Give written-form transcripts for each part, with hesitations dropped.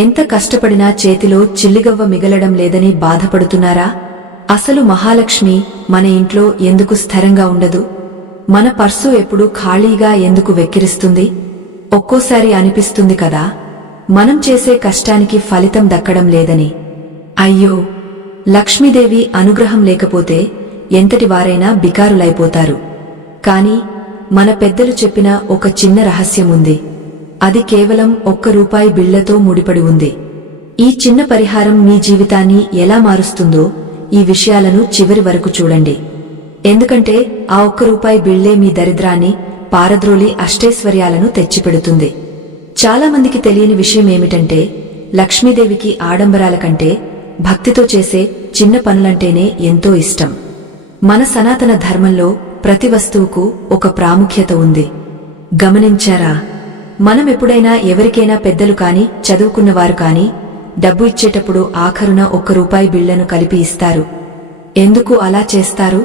ఎంత కష్టపడినా చేతిలో చిల్లిగవ్వ మిగలడం లేదని బాధపడుతున్నారా? అసలు మహాలక్ష్మి మన ఇంట్లో ఎందుకు స్థిరంగా ఉండదు? మన పర్సు ఎప్పుడు ఖాళీగా ఎందుకు వెక్కిరిస్తుంది? ఒక్కోసారి అనిపిస్తుంది కదా, మనం చేసే కష్టానికి ఫలితం దక్కడం లేదని. అయ్యో, లక్ష్మీదేవి అనుగ్రహం లేకపోతే ఎంతటి వారైనా బికారులైపోతారు. కాని మన పెద్దలు చెప్పిన ఒక చిన్న రహస్యముంది. అది కేవలం ₹1 బిళ్లతో ముడిపడి ఉంది. ఈ చిన్న పరిహారం మీ జీవితాన్ని ఎలా మారుస్తుందో ఈ విషయాలను చివరి వరకు చూడండి. ఎందుకంటే ఆ ₹1 బిళ్లే మీ దరిద్రాన్ని పారద్రోలి అష్టైశ్వర్యాలను తెచ్చిపెడుతుంది. చాలామందికి తెలియని విషయమేమిటంటే, లక్ష్మీదేవికి ఆడంబరాల కంటే భక్తితో చేసే చిన్న పనులంటేనే ఎంతో ఇష్టం. మన సనాతన ధర్మంలో ప్రతి వస్తువుకు ఒక ప్రాముఖ్యత ఉంది. గమనించారా? మనం ఎప్పుడైనా ఎవరికైనా పెద్దలు కాని చదువుకున్నవారు కాని డబ్బు ఇచ్చేటప్పుడు ఆఖరున ₹1 బిళ్లను కలిపి ఇస్తారు. ఎందుకు అలా చేస్తారు?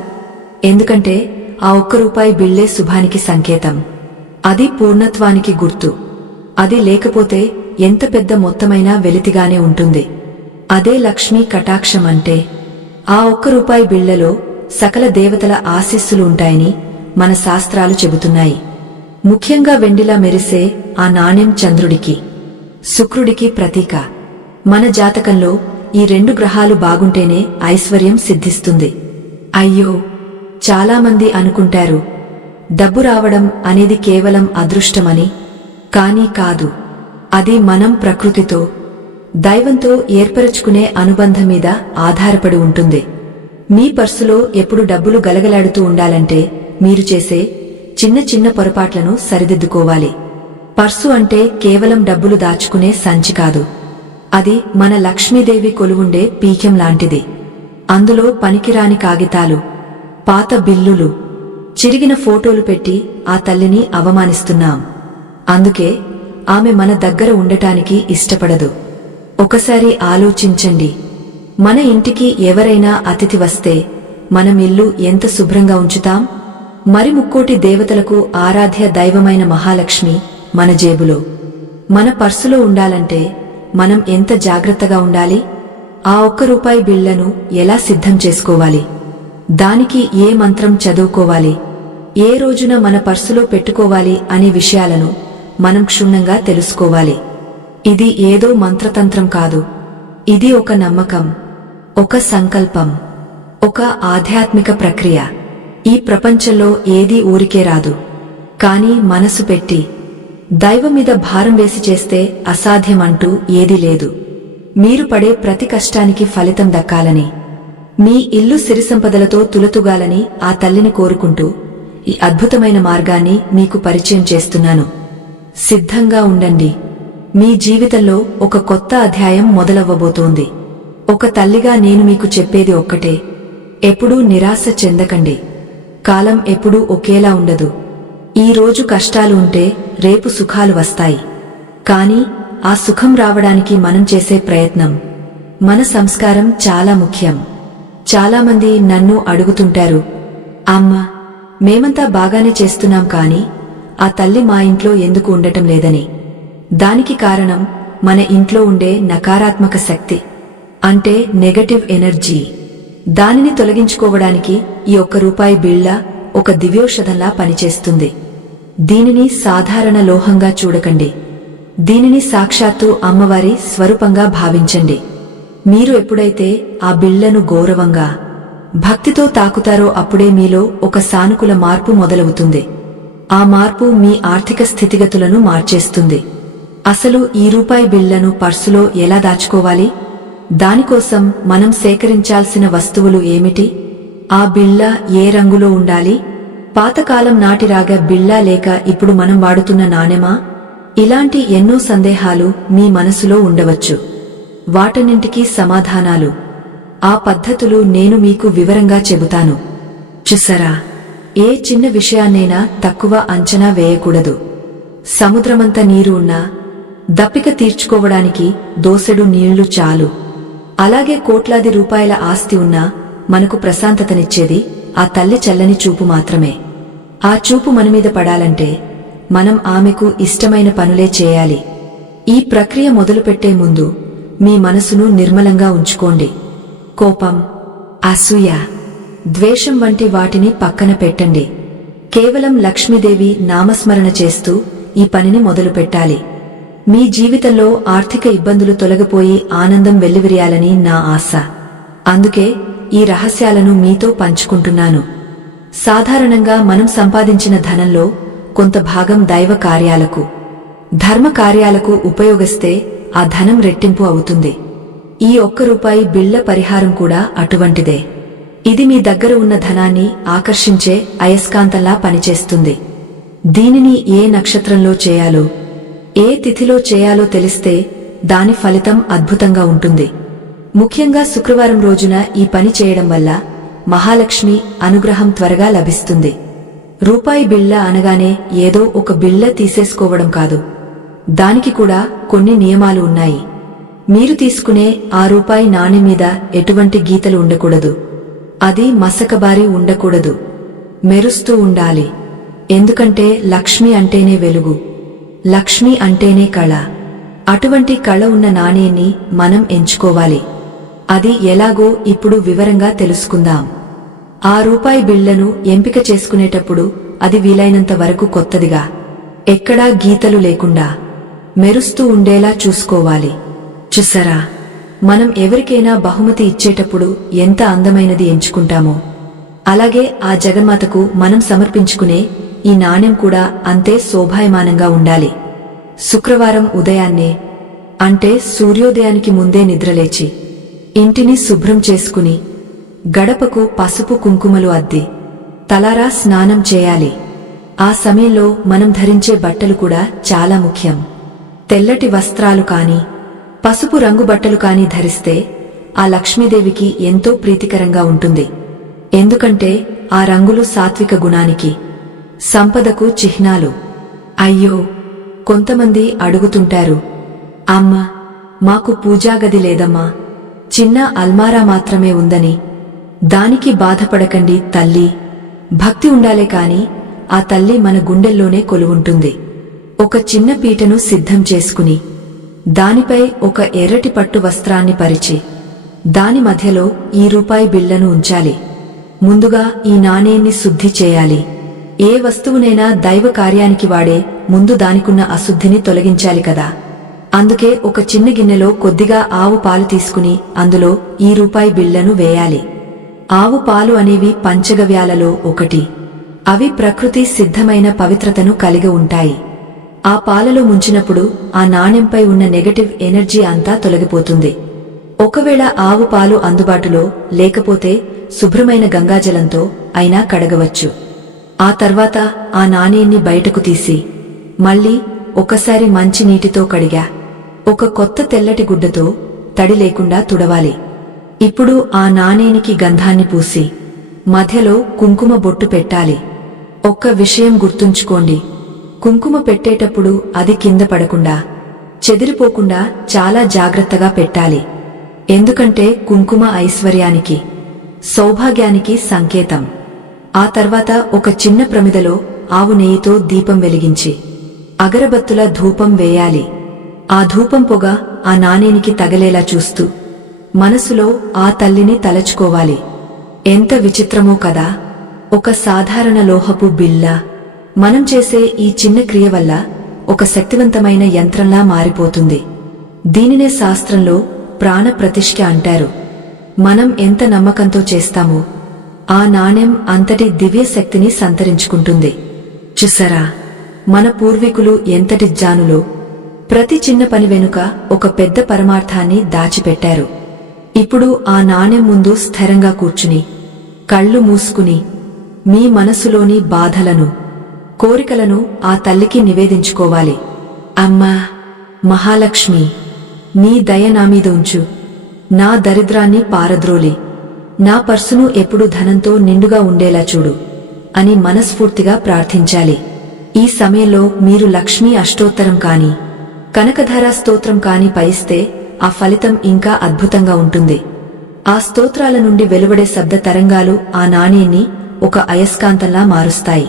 ఎందుకంటే ఆ ₹1 బిళ్లే శుభానికి సంకేతం. అది పూర్ణత్వానికి గుర్తు. అది లేకపోతే ఎంత పెద్ద మొత్తమైనా వెలితిగానే ఉంటుంది. అదే లక్ష్మీ కటాక్షం అంటే. ఆ ₹1 బిళ్లలో సకల దేవతల ఆశీస్సులు ఉంటాయని మన శాస్త్రాలు చెబుతున్నాయి. ముఖ్యంగా వెండిలా మెరిసే ఆ నాణ్యం చంద్రుడికి, శుక్రుడికి ప్రతీక. మన జాతకంలో ఈ 2 గ్రహాలు బాగుంటేనే ఐశ్వర్యం సిద్ధిస్తుంది. అయ్యో, చాలామంది అనుకుంటారు డబ్బు రావడం అనేది కేవలం అదృష్టమని. కానీ కాదు. అది మనం ప్రకృతితో, దైవంతో ఏర్పరచుకునే అనుబంధం మీద ఆధారపడి ఉంటుంది. మీ పర్సులో ఎప్పుడు డబ్బులు గలగలాడుతూ ఉండాలంటే మీరు చేసే చిన్న చిన్న పొరపాట్లను సరిదిద్దుకోవాలి. పర్సు అంటే కేవలం డబ్బులు దాచుకునే సంచి కాదు. అది మన లక్ష్మీదేవి కొలువుండే పీఠం లాంటిది. అందులో పనికిరాని కాగితాలు, పాత బిల్లులు, చిరిగిన ఫోటోలు పెట్టి ఆ తల్లిని అవమానిస్తున్నాం. అందుకే ఆమె మన దగ్గర ఉండటానికి ఇష్టపడదు. ఒకసారి ఆలోచించండి. మన ఇంటికి ఎవరైనా అతిథి వస్తే మనం ఇల్లు ఎంత శుభ్రంగా ఉంచుతాం? మరి ముక్కోటి దేవతలకు ఆరాధ్య దైవమైన మహాలక్ష్మి మన జేబులో, మన పర్సులో ఉండాలంటే మనం ఎంత జాగ్రత్తగా ఉండాలి? ఆ ₹1 బిళ్లను ఎలా సిద్ధం చేసుకోవాలి? దానికి ఏ మంత్రం చదువుకోవాలి? ఏ రోజున మన పర్సులో పెట్టుకోవాలి అనే విషయాలను మనం క్షుణ్ణంగా తెలుసుకోవాలి. ఇది ఏదో మంత్రతంత్రం కాదు. ఇది ఒక నమ్మకం, ఒక సంకల్పం, ఒక ఆధ్యాత్మిక ప్రక్రియ. ఈ ప్రపంచంలో ఏదీ ఊరికే రాదు. కాని మనసు పెట్టి దైవం మీద భారం వేసి చేస్తే అసాధ్యమంటూ ఏదీ లేదు. మీరు పడే ప్రతి కష్టానికి ఫలితం దక్కాలని, మీ ఇల్లు సిరిసంపదలతో తులతుగాలని ఆ తల్లిని కోరుకుంటూ ఈ అద్భుతమైన మార్గాన్ని మీకు పరిచయం చేస్తున్నాను. సిద్ధంగా ఉండండి. మీ జీవితంలో ఒక కొత్త అధ్యాయం మొదలవ్వబోతోంది. ఒక తల్లిగా నేను మీకు చెప్పేది ఒక్కటే: ఎప్పుడూ నిరాశ చెందకండి. కాలం ఎప్పుడూ ఒకేలా ఉండదు. ఈ రోజు కష్టాలు ఉంటే రేపు సుఖాలు వస్తాయి. కాని ఆ సుఖం రావడానికి మనం చేసే ప్రయత్నం, మన సంస్కారం చాలా ముఖ్యం. చాలామంది నన్ను అడుగుతుంటారు, అమ్మా, మేమంతా బాగానే చేస్తున్నాం కాని ఆ తల్లి మా ఇంట్లో ఎందుకు ఉండటం లేదని. దానికి కారణం మన ఇంట్లో ఉండే నకారాత్మక శక్తి, అంటే నెగటివ్ ఎనర్జీ. దానిని తొలగించుకోవడానికి ఈ ₹1 బిళ్ల ఒక దివ్యౌషధంలా పనిచేస్తుంది. దీనిని సాధారణ లోహంగా చూడకండి. దీనిని సాక్షాత్తు అమ్మవారి స్వరూపంగా భావించండి. మీరు ఎప్పుడైతే ఆ బిళ్లను గౌరవంగా, భక్తితో తాకుతారో అప్పుడే మీలో ఒక సానుకూల మార్పు మొదలవుతుంది. ఆ మార్పు మీ ఆర్థిక స్థితిగతులను మార్చేస్తుంది. అసలు ఈ ₹1 బిళ్లను పర్సులో ఎలా దాచుకోవాలి? దానికోసం మనం సేకరించాల్సిన వస్తువులు ఏమిటి? ఆ బిళ్ల ఏ రంగులో ఉండాలి? పాతకాలం నాటిరాగా బిళ్లా లేక ఇప్పుడు మనం వాడుతున్న నాణెమా? ఇలాంటి ఎన్నో సందేహాలు మీ మనసులో ఉండవచ్చు. వాటన్నింటికీ సమాధానాలు, ఆ పద్ధతులు నేను మీకు వివరంగా చెబుతాను. చూసారా, ఏ చిన్న విషయాన్నైనా తక్కువ అంచనా వేయకూడదు. సముద్రమంత నీరు ఉన్నా దప్పిక తీర్చుకోవడానికి దోసెడు నీళ్లు చాలు. అలాగే కోట్లాది రూపాయల ఆస్తి ఉన్నా మనకు ప్రశాంతతనిచ్చేది ఆ తల్లి చల్లని చూపు మాత్రమే. ఆ చూపు మనమీద పడాలంటే మనం ఆమెకు ఇష్టమైన పనులే చేయాలి. ఈ ప్రక్రియ మొదలుపెట్టే ముందు మీ మనసును నిర్మలంగా ఉంచుకోండి. కోపం, అసూయ, ద్వేషం వంటి వాటిని పక్కన పెట్టండి. కేవలం లక్ష్మీదేవి నామస్మరణ చేస్తూ ఈ పనిని మొదలుపెట్టాలి. మీ జీవితంలో ఆర్థిక ఇబ్బందులు తొలగిపోయి ఆనందం వెల్లివిరియాలని నా ఆశ. అందుకే ఈ రహస్యాలను మీతో పంచుకుంటున్నాను. సాధారణంగా మనం సంపాదించిన ధనంలో కొంత భాగం దైవ కార్యాలకు, ధర్మ కార్యాలకు ఉపయోగిస్తే ఆ ధనం రెట్టింపు అవుతుంది. ఈ ₹1 బిళ్ల పరిహారం కూడా అటువంటిదే. ఇది మీ దగ్గర ఉన్న ధనాన్ని ఆకర్షించే అయస్కాంతంలా పనిచేస్తుంది. దీనిని ఏ నక్షత్రంలో చేయాలో, ఏ తిథిలో చేయాలో తెలిస్తే దాని ఫలితం అద్భుతంగా ఉంటుంది. ముఖ్యంగా శుక్రవారం రోజున ఈ పని చేయడం వల్ల మహాలక్ష్మి అనుగ్రహం త్వరగా లభిస్తుంది. రూపాయి బిళ్ల అనగానే ఏదో ఒక బిళ్ల తీసేసుకోవడం కాదు. దానికి కూడా కొన్ని నియమాలు ఉన్నాయి. మీరు తీసుకునే ఆ రూపాయి నాణెం మీద ఎటువంటి గీతలు ఉండకూడదు. అది మసకబారి ఉండకూడదు. మెరుస్తూ ఉండాలి. ఎందుకంటే లక్ష్మి అంటేనే వెలుగు, లక్ష్మి అంటేనే కళ. అటువంటి కళ ఉన్న నాణేన్ని మనం ఎంచుకోవాలి. అది ఎలాగో ఇప్పుడు వివరంగా తెలుసుకుందాం. ఆ రూపాయి బిళ్లను ఎంపిక చేసుకునేటప్పుడు అది వీలైనంత వరకు కొత్తదిగా, ఎక్కడా గీతలు లేకుండా, మెరుస్తూ ఉండేలా చూసుకోవాలి. చూసారా, మనం ఎవరికైనా బహుమతి ఇచ్చేటప్పుడు ఎంత అందమైనది ఎంచుకుంటామో, అలాగే ఆ జగన్మాతకు మనం సమర్పించుకునే ఈ నాణెం కూడా అంతే శోభాయమానంగా ఉండాలి. శుక్రవారం ఉదయాన్నే, అంటే సూర్యోదయానికి ముందే నిద్రలేచి ఇంటిని శుభ్రం చేసుకుని గడపకు పసుపు కుంకుమలు అద్ది తలారా స్నానం చేయాలి. ఆ సమయంలో మనం ధరించే బట్టలు కూడా చాలా ముఖ్యం. తెల్లటి వస్త్రాలు కాని, పసుపు రంగు బట్టలు కాని ధరిస్తే ఆ లక్ష్మీదేవికి ఎంతో ప్రీతికరంగా ఉంటుంది. ఎందుకంటే ఆ రంగులు సాత్విక గుణానికి, సంపదకు చిహ్నాలు. అయ్యో, కొంతమంది అడుగుతుంటారు, అమ్మా, మాకు పూజాగది లేదమ్మా, చిన్న అల్మారా మాత్రమే ఉందని. దానికి బాధపడకండి తల్లి. భక్తి ఉండాలే కాని ఆ తల్లి మన గుండెల్లోనే కొలువుంటుంది. ఒక చిన్న పీటను సిద్ధం చేసుకుని దానిపై ఒక ఎర్రటి పట్టు వస్త్రాన్ని పరిచి దాని మధ్యలో ఈ రూపాయి బిళ్లను ఉంచాలి. ముందుగా ఈ నాణేన్ని శుద్ధి చేయాలి. ఏ వస్తువునైనా దైవ కార్యానికి వాడే ముందు దానికున్న అశుద్ధిని తొలగించాలి కదా. అందుకే ఒక చిన్న గిన్నెలో కొద్దిగా ఆవు పాలు తీసుకుని అందులో ఈ రూపాయి బిళ్లను వేయాలి. ఆవు పాలు అనేవి పంచగవ్యాలలో ఒకటి. అవి ప్రకృతి సిద్ధమైన పవిత్రతను కలిగి ఉంటాయి. ఆ పాలలో ముంచినప్పుడు ఆ నాణెంపై ఉన్న నెగటివ్ ఎనర్జీ అంతా తొలగిపోతుంది. ఒకవేళ ఆవు పాలు అందుబాటులో లేకపోతే శుభ్రమైన గంగాజలంతో అయినా కడగవచ్చు. ఆ తర్వాత ఆ నాణేన్ని బయటకు తీసి మళ్లీ ఒకసారి మంచి నీటితో కడిగా ఒక కొత్త తెల్లటి గుడ్డతో తడి లేకుండా తుడవాలి. ఇప్పుడు ఆ నాణేనికి గంధాన్ని పూసి మధ్యలో కుంకుమ బొట్టు పెట్టాలి. ఒక్క విషయం గుర్తుంచుకోండి, కుంకుమ పెట్టేటప్పుడు అది కింద పడకుండా, చెదిరిపోకుండా చాలా జాగ్రత్తగా పెట్టాలి. ఎందుకంటే కుంకుమ ఐశ్వర్యానికి, సౌభాగ్యానికి సంకేతం. ఆ తర్వాత ఒక చిన్న ప్రమిదలో ఆవు నెయ్యితో దీపం వెలిగించి అగరబత్తుల ధూపం వేయాలి. ఆ ధూపం పొగ ఆ నాణేనికి తగలేలా చూస్తూ మనసులో ఆ తల్లిని తలచుకోవాలి. ఎంత విచిత్రమో కదా. ఒక సాధారణ లోహపు బిళ్ళ మనం చేసే ఈ చిన్న క్రియ వల్ల ఒక శక్తివంతమైన యంత్రంలా మారిపోతుంది. దీనినే శాస్త్రంలో ప్రాణ ప్రతిష్ఠ అంటారు. మనం ఎంత నమ్మకంతో చేస్తామో ఆ నాణెం అంతటి దివ్య శక్తిని సంతరించుకుంటుంది. చూసారా, మన పూర్వీకులు ఎంతటి జ్ఞానులో. ప్రతి చిన్న పని వెనుక ఒక పెద్ద పరమార్థాన్ని దాచిపెట్టారు. ఇప్పుడు ఆ నాణెం ముందు స్థిరంగా కూర్చుని కళ్ళు మూసుకుని మీ మనసులోని బాధలను, కోరికలను ఆ తల్లికి నివేదించుకోవాలి. అమ్మా మహాలక్ష్మి, నీ దయ నామీద ఉంచు. నా దరిద్రాన్ని పారద్రోలి, నా పర్సును ఎప్పుడు ధనంతో నిండుగా ఉండేలా చూడు అని మనస్ఫూర్తిగా ప్రార్థించాలి. ఈ సమయంలో మీరు లక్ష్మీ అష్టోత్తరం కాని, కనకధారా స్తోత్రం కాని పయిస్తే ఆ ఫలితం ఇంకా అద్భుతంగా ఉంటుంది. ఆ స్తోత్రాల నుండి వెలువడే శబ్ద తరంగాలు ఆ నాణేన్ని ఒక అయస్కాంతంలా మారుస్తాయి.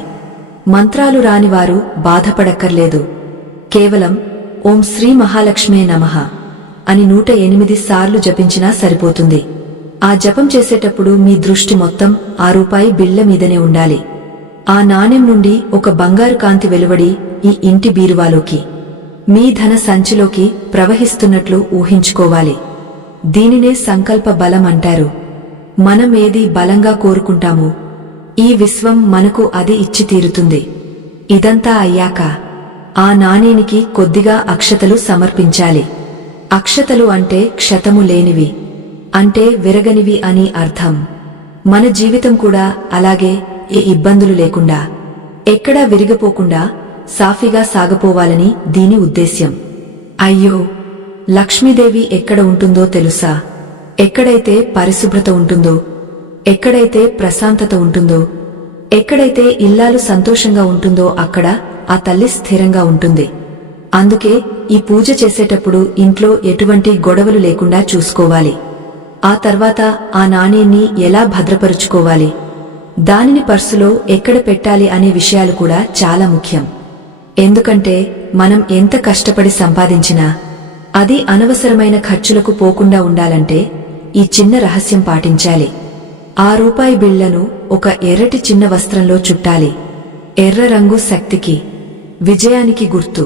మంత్రాలు రానివారు బాధపడక్కర్లేదు. కేవలం ఓం శ్రీ మహాలక్ష్మే నమః అని 108 సార్లు జపించినా సరిపోతుంది. ఆ జపం చేసేటప్పుడు మీ దృష్టి మొత్తం ఆ రూపాయి బిళ్ల మీదనే ఉండాలి. ఆ నాణెం నుండి ఒక బంగారు కాంతి వెలువడి ఈ ఇంటి బీరువాలోకి, మీ ధన సంచిలోకి ప్రవహిస్తున్నట్లు ఊహించుకోవాలి. దీనినే సంకల్ప బలం అంటారు. మనం ఏది బలంగా కోరుకుంటామో ఈ విశ్వం మనకు అది ఇచ్చి తీరుతుంది. ఇదంతా అయ్యాక ఆ నాణేనికి కొద్దిగా అక్షతలు సమర్పించాలి. అక్షతలు అంటే క్షతము లేనివి, అంటే విరగనివి అని అర్థం. మన జీవితం కూడా అలాగే ఏ ఇబ్బందులు లేకుండా, ఎక్కడా విరిగిపోకుండా సాఫీగా సాగపోవాలని దీని ఉద్దేశ్యం. అయ్యో, లక్ష్మీదేవి ఎక్కడ ఉంటుందో తెలుసా? ఎక్కడైతే పరిశుభ్రత ఉంటుందో, ఎక్కడైతే ప్రశాంతత ఉంటుందో, ఎక్కడైతే ఇల్లాలు సంతోషంగా ఉంటుందో అక్కడ ఆ తల్లి స్థిరంగా ఉంటుంది. అందుకే ఈ పూజ చేసేటప్పుడు ఇంట్లో ఎటువంటి గొడవలు లేకుండా చూసుకోవాలి. ఆ తర్వాత ఆ నాణేన్ని ఎలా భద్రపరుచుకోవాలి, దానిని పర్సులో ఎక్కడ పెట్టాలి అనే విషయాలు కూడా చాలా ముఖ్యం. ఎందుకంటే మనం ఎంత కష్టపడి సంపాదించినా అది అనవసరమైన ఖర్చులకు పోకుండా ఉండాలంటే ఈ చిన్న రహస్యం పాటించాలి. ఆ రూపాయి బిళ్లను ఒక ఎర్రటి చిన్న వస్త్రంలో చుట్టాలి. ఎర్ర రంగు శక్తికి, విజయానికి గుర్తు.